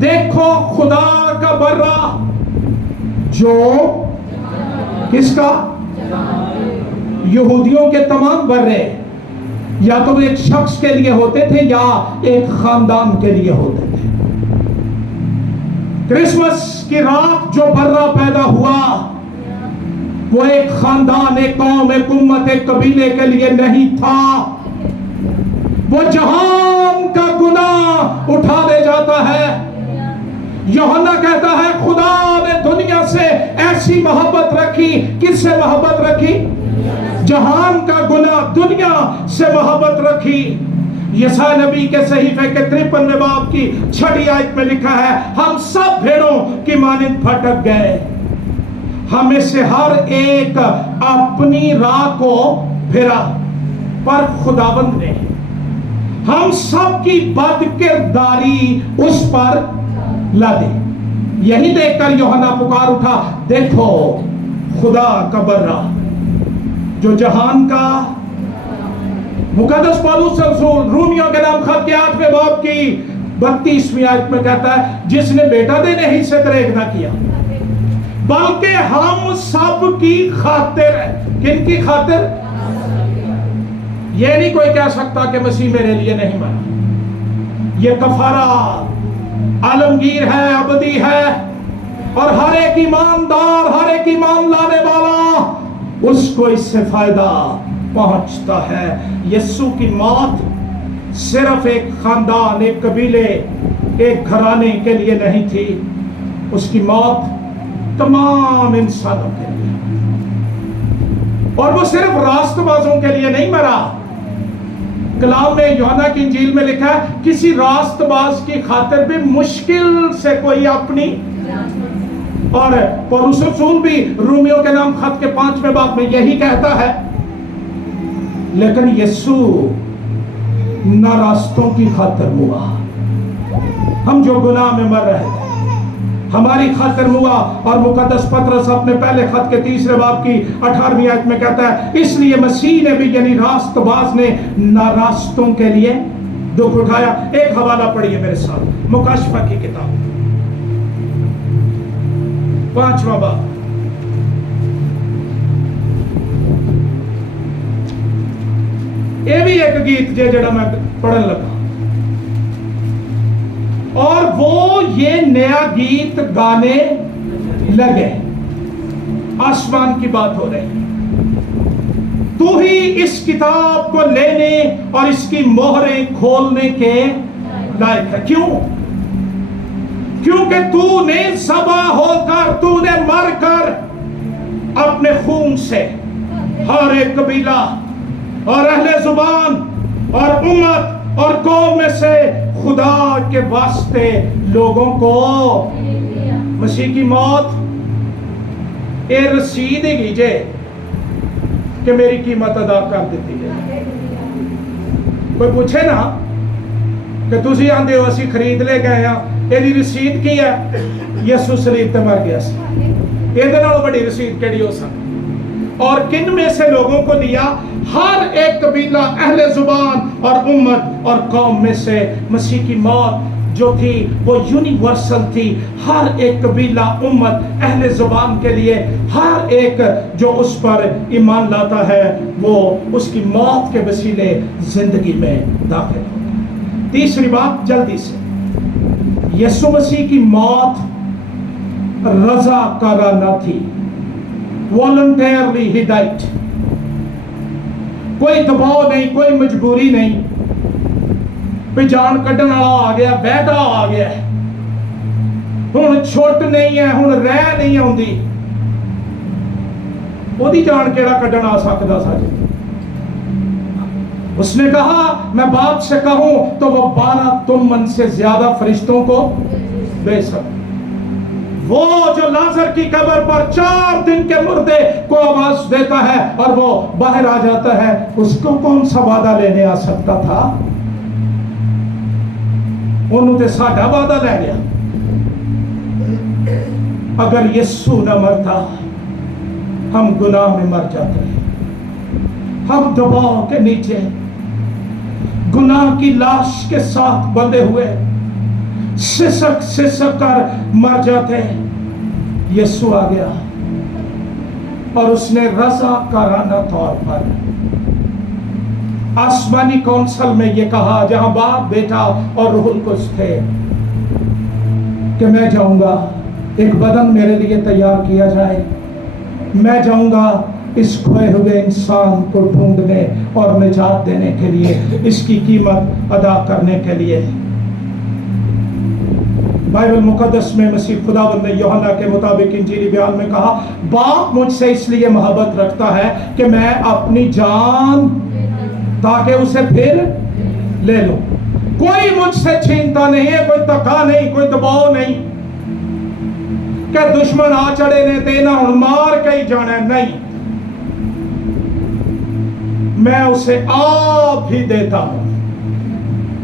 دیکھو خدا کا برہ جو کس کا؟ یہودیوں کے تمام برے یا تو ایک شخص کے لیے ہوتے تھے یا ایک خاندان کے لیے ہوتے تھے. کرسمس کی رات جو برہ پیدا ہوا وہ ایک خاندان، ایک قوم، ایک امت، ایک قبیلے کے لیے نہیں تھا. وہ جہان کا گناہ اٹھا لے جاتا ہے. یوحنا کہتا ہے خدا نے دنیا سے ایسی محبت رکھی. کس سے محبت رکھی؟ جہان کا گناہ دنیا سے محبت رکھی. یسائی نبی کے صحیفے کے 53 باب کی 6 آیت میں لکھا ہے، ہم سب بھیڑوں کی مانند بھٹک گئے، ہمیں سے ہر ایک اپنی راہ کو پھرا، پر خداوند نے ہم سب کی بد کرداری اس پر لادی. یہی دیکھ کر یوحنا پکار اٹھا، دیکھو خدا کا برہ جو جہان کا. مقدس پولس رسول رومیوں کے نام خط کے 8ویں باب کی 32ویں آیت میں کہتا ہے، جس نے بیٹا دینے ہی سے تریک نہ کیا بلکہ ہم سب کی خاطر. کن کی خاطر؟ یہ نہیں کوئی کہہ سکتا کہ مسیح میرے لیے نہیں مرا. یہ کفارہ عالمگیر ہے، ابدی ہے، اور ہر ایک ایماندار، ہر ایک ایمان لانے والا اس کو اس سے فائدہ پہنچتا ہے. یسوع کی موت صرف ایک خاندان، ایک قبیلے، ایک گھرانے کے لیے نہیں تھی. اس کی موت تمام انسانوں کے لیے، اور وہ صرف راست بازوں کے لیے نہیں مرا. کلام میں یوحنا کی انجیل میں لکھا ہے، کسی راست باز کی خاطر بھی مشکل سے کوئی اپنی. اور پولس رسول بھی رومیوں کے نام خط کے 5ویں باب میں یہی کہتا ہے. لیکن یسوع نہ راستوں کی خاطر ہوا. ہم جو گناہ میں مر رہے تھے ہماری خاطر ہوا. اور مقدس پطرس اپنے پہلے خط کے 3 باب کی 18ویں آیت میں کہتا ہے، اس لیے مسیح نے بھی یعنی راست باز نے ناراستوں کے لیے دکھ اٹھایا. ایک حوالہ پڑھیے میرے ساتھ، مکاشفہ کی کتاب 5واں باب. یہ بھی ایک گیت جڑا میں پڑھن لگا، اور وہ یہ نیا گیت گانے لگے. آسمان کی بات ہو رہی، تو ہی اس کتاب کو لینے اور اس کی مہریں کھولنے کے لائق ہے. کیوں؟ کیونکہ تو نے ذبح ہو کر، تو نے مر کر اپنے خون سے ہر ایک قبیلہ اور اہل زبان اور امت اور قوم میں سے خدا کے واسطے لوگوں کو مسیح کی موت رسید گی جے کہ میری قیمت ادا کر دیتی ہے. कोई पूछे ना कि तुसी आंदे हो असी खरीद ले गए हाँ, ਇਹਦੀ रसीद की है? यसू सलीब ते मर गया सी, ਇਹਦੇ नालों बड़ी रसीद केड़ी हो सकती? और किन में से लोगों को लिया? हर एक कबीला, अहले जुबान और उम्मत और कौम में से। मसीह की मौत जो थी वो यूनिवर्सल थी, हर एक कबीला, उम्मत, अहले जुबान के लिए। हर एक जो उस पर ईमान लाता है वो उसकी मौत के वसीले जिंदगी में दाखिल होता है। तीसरी बात जल्दी से, यीशु मसीह की मौत रज़ाकाराना थी, वॉलंटियरली ही डाइड। कोई दबाव नहीं, कोई मजबूरी नहीं, जान कढ़न वाला आ गया, बैठा आ गया, हुण छुट नहीं है, हुण रह नहीं आउंदी, ओदी जान केड़ा कढ़न आ सकदा साजे? उसने कहा मैं बाप से कहूं तो वो 12 तुम से ज्यादा फरिश्तों को भेज सकते। वो जो लाजर की कब्र पर 4 दिन के मुर्दे को आवाज देता है और वो बाहर आ जाता है, उसको कौन सा वादा लेने आ सकता था? उन्होंने तो साडा वादा ले गया। अगर यीशु न मरता हम गुनाह में मर जाते, हम दबाव के नीचे गुनाह की लाश के साथ बंधे हुए सिसक सिसक कर मर जाते। यीशु आ गया और उसने रज़ाकाराना तौर पर आसमानी कौंसल में ये कहा, जहां बाप, बेटा और रूहुल कुद्स थे, कि मैं जाऊंगा, एक बदन मेरे लिए तैयार किया जाए, मैं जाऊंगा इस खोए हुए इंसान को ढूंढने और निजात देने के लिए, इसकी कीमत अदा करने के लिए। बाइबल मुकद्दस में मसीह खुदावंद ने यूहन्ना के मुताबिक इंजीली बयान में कहा, बाप मुझसे इसलिए मोहब्बत रखता है कि मैं अपनी जान ताकि उसे फिर ले लो। कोई मुझसे छीनता नहीं है, कोई धक्का नहीं, कोई दबाव नहीं कि दुश्मन आ चढ़े ने तेना हुण मार के ही जाना, नहीं, मैं उसे आप ही देता हूं।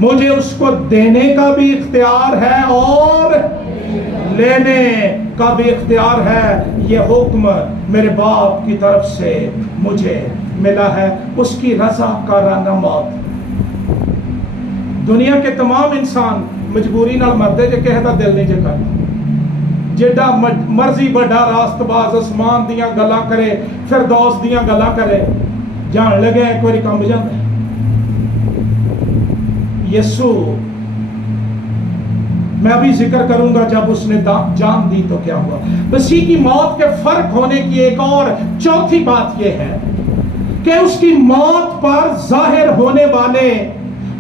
मुझे उसको देने का भी इख्तियार है और लेने का भी इख्तियार है। ये हुक्म मेरे बाप की तरफ से मुझे मिला है। उसकी रज़ाकाराना मौत। दुनिया के तमाम इंसान मजबूरी नाल मरदे जे किसी दा दिल नहीं जे करदा। जेड़ा मर्जी बड़ा रास्तबाज आसमान दियां गल्लां करे, फिरदौस दियां गल्लां करे, जान लगे एक बारी कंब जांदा। यीशु, मैं अभी जिक्र करूंगा जब उसने जान दी तो क्या हुआ। मसीह की मौत के फर्क होने की एक और चौथी बात यह है कि उसकी मौत पर जाहिर होने वाले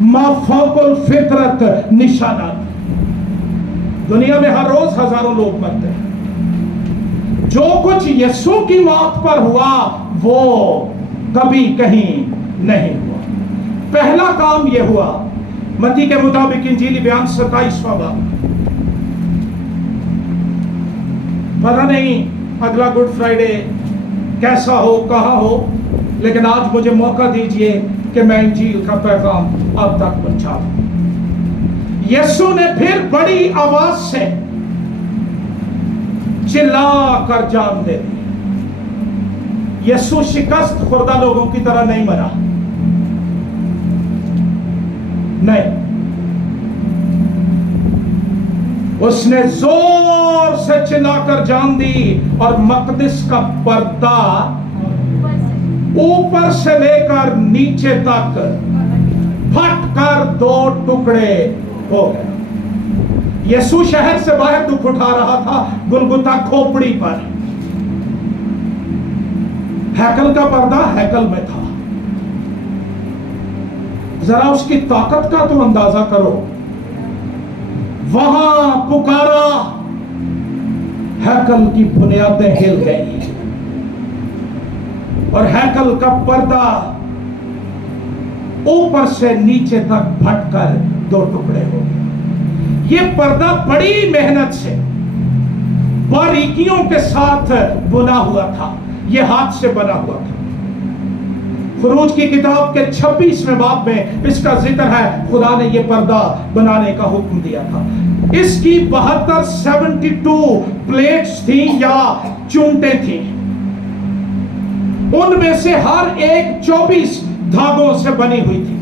माफौकुल फितरत निशानात। दुनिया में हर रोज हजारों लोग मरते हैं। जो कुछ यीशु की मौत पर हुआ वो कभी कहीं नहीं हुआ। पहला काम यह हुआ, मत्ती के मुताबिक इंजीली बयान 27वां बाब। पता नहीं अगला गुड फ्राइडे कैसा हो, कहां हो, लेकिन आज मुझे मौका दीजिए कि मैं इंजील का पैगाम अब तक पहुंचा दूं। यीशु ने फिर बड़ी आवाज से चिल्ला कर जान दे दी। यीशु शिकस्त खुर्दा लोगों की तरह नहीं मरा, नहीं, उसने जोर से चिल्लाकर जान दी और मकदस का पर्दा ऊपर से लेकर नीचे तक फट कर 2 टुकड़े हो गए। यीशु शहर से बाहर दुख उठा रहा था, गुलगुता खोपड़ी पर। हैकल का पर्दा हैकल में था। जरा उसकी ताकत का तो अंदाजा करो। वहां पुकारा, हैकल की बुनियादें हिल गई और हैकल का पर्दा ऊपर से नीचे तक फटकर 2 टुकड़े हो गए। ये पर्दा बड़ी मेहनत से, बारीकियों के साथ बुना हुआ था। ये हाथ से बना हुआ था। خروج کی کتاب کے 26ویں باب میں اس کا ذکر ہے. خدا نے یہ پردہ بنانے کا حکم دیا تھا. اس کی 72 پلیٹس تھیں یا چونٹیں تھیں. ان میں سے ہر ایک 24 دھاگوں سے بنی ہوئی تھی.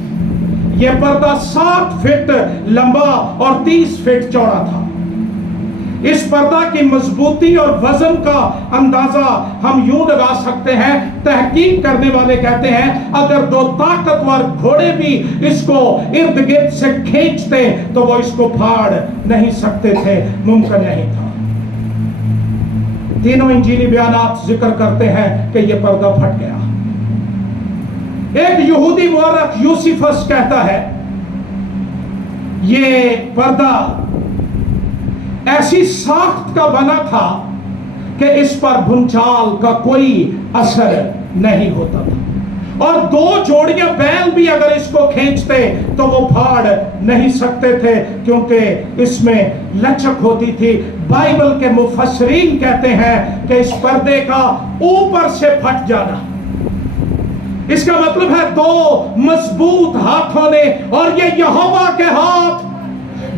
یہ پردہ 7 فٹ لمبا اور 30 فٹ چوڑا تھا. اس پردہ کی مضبوطی اور وزن کا اندازہ ہم یوں لگا سکتے ہیں. تحقیق کرنے والے کہتے ہیں اگر 2 طاقتور گھوڑے بھی اس کو ارد گرد سے کھینچتے تو وہ اس کو پھاڑ نہیں سکتے تھے، ممکن نہیں تھا. تینوں انجیلی بیانات ذکر کرتے ہیں کہ یہ پردہ پھٹ گیا. ایک یہودی مورخ یوسیفس کہتا ہے یہ پردہ ایسی ساخت کا بنا تھا کہ اس پر بھونچال کا کوئی اثر نہیں ہوتا تھا، اور 2 جوڑیاں بیل بھی اگر اس کو کھینچتے تو وہ پھاڑ نہیں سکتے تھے کیونکہ اس میں لچک ہوتی تھی. بائبل کے مفسرین کہتے ہیں کہ اس پردے کا اوپر سے پھٹ جانا، اس کا مطلب ہے 2 مضبوط ہاتھوں نے، اور یہ یہوہ کے ہاتھ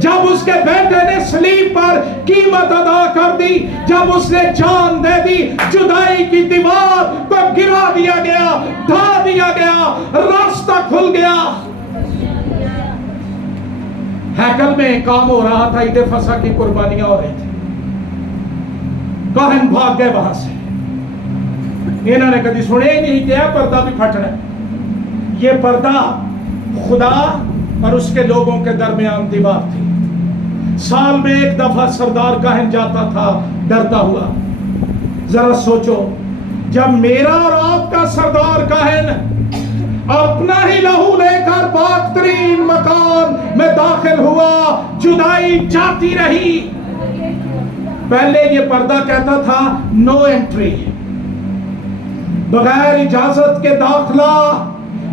جب اس کے بیٹے نے صلیب پر قیمت ادا کر دی، جب اس نے جان دے دی، جدائی کی دیوار کو گرا دیا گیا، ڈھا دیا گیا، راستہ کھل گیا. ہیکل میں کام ہو رہا تھا، عید فصح کی قربانیاں ہو رہی تھی. کاہن بھاگ گئے وہاں سے. انہوں نے کبھی سنے ہی نہیں کہ پردہ بھی پھٹنا ہے. یہ پردہ خدا اور اس کے لوگوں کے درمیان دیوار تھی. سال میں 1 دفعہ سردار کاہن جاتا تھا ڈرتا ہوا. ذرا سوچو، جب میرا اور آپ کا سردار کاہن اپنا ہی لہو لے کر پاک ترین مکان میں داخل ہوا، جدائی جاتی رہی. پہلے یہ پردہ کہتا تھا نو انٹری، بغیر اجازت کے داخلہ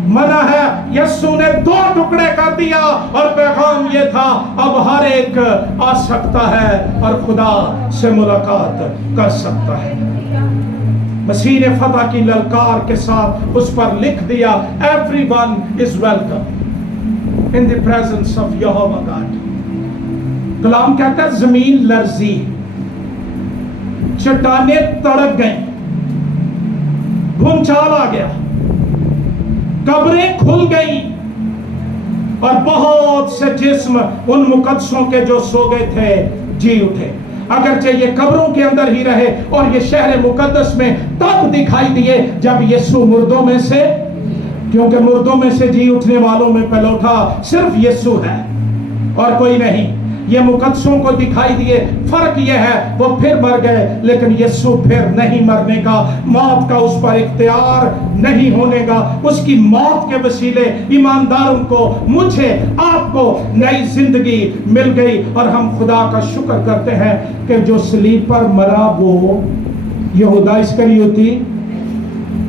منع ہے. یسوع نے 2 ٹکڑے کر دیا اور پیغام یہ تھا اب ہر ایک آ سکتا ہے اور خدا سے ملاقات کر سکتا ہے. مسیح نے فتح کی للکار کے ساتھ اس پر لکھ دیا everyone is welcome in the presence of Jehovah God. کلام کہتا ہے زمین لرزی، چٹانیں تڑک گئیں، بھونچال آ گیا، قبریں کھل گئیں، اور بہت سے جسم ان مقدسوں کے جو سو گئے تھے جی اٹھے. اگرچہ یہ قبروں کے اندر ہی رہے اور یہ شہر مقدس میں تب دکھائی دیے جب یسوع مردوں میں سے، کیونکہ مردوں میں سے جی اٹھنے والوں میں پلوٹا صرف یسوع ہے اور کوئی نہیں. یہ مقدسوں کو دکھائی دیے. فرق یہ ہے وہ پھر مر گئے لیکن یسوع پھر نہیں مرنے کا، موت کا اس پر اختیار نہیں ہونے کا. اس کی موت کے وسیلے ایمانداروں کو، مجھے، آپ کو نئی زندگی مل گئی. اور ہم خدا کا شکر کرتے ہیں کہ جو صلیب پر مرا وہ یہودا اسکریوتی،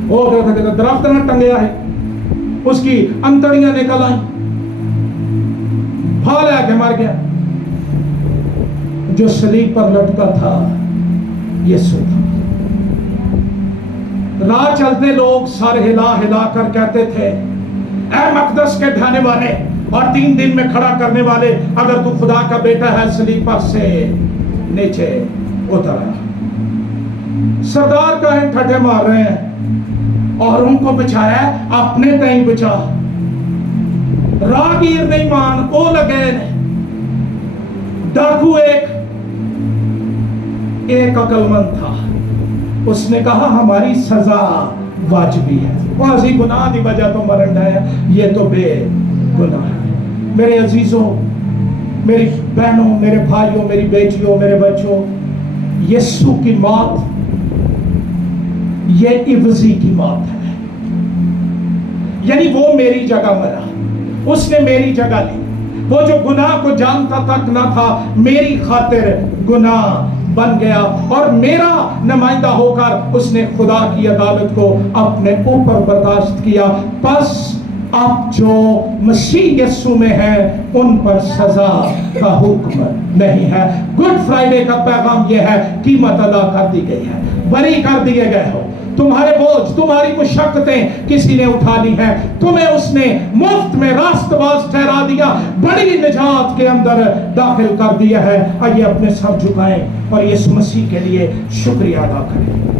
وہ درخت نہ ٹنگیا ہے، اس کی انتڑیاں نکل آئیں، پھال ہے کہ مر گیا. جو صلیب پر لٹکا تھا یسوع تھا. راہ چلتے لوگ سر ہلا ہلا کر کہتے تھے اے مقدس کے ڈھانے والے اور 3 دن میں کھڑا کرنے والے، اگر تو خدا کا بیٹا ہے صلیب پر سے نیچے اتر آ. سردار کاہن ٹھٹے مار رہے ہیں اور ان کو بچایا اپنے تئیں بچا. راگیر نہیں مان او لگے ڈاکو ایک عقل مند تھا. اس نے کہا ہماری سزا واجبی ہے، واضح گناہ دی وجہ تو مرن ہے، یہ تو بے گناہ ہے. میرے عزیزوں، میری بہنوں، میرے بھائیوں، میری بیٹیوں، میرے بچوں، یسوع کی موت یہ عوضی کی موت ہے. یعنی وہ میری جگہ مرا، اس نے میری جگہ لی. وہ جو گناہ کو جانتا تک نہ تھا میری خاطر گناہ بن گیا، اور میرا نمائندہ ہو کر اس نے خدا کی عدالت کو اپنے اوپر برداشت کیا. پس اب جو مسیح یسوع میں ہے ان پر سزا کا حکم نہیں ہے. گڈ فرائیڈے کا پیغام یہ ہے قیمت ادا کر دی گئی ہے. बरी कर दिए गए हो। तुम्हारे बोझ, तुम्हारी मुशक्कतें किसी ने उठा ली हैं, तुम्हें उसने मुफ्त में रास्तबाज ठहरा दिया, बड़ी निजात के अंदर दाखिल कर दिया है। आइए अपने सर झुकाएं और यीशु मसीह के लिए शुक्रिया अदा करें।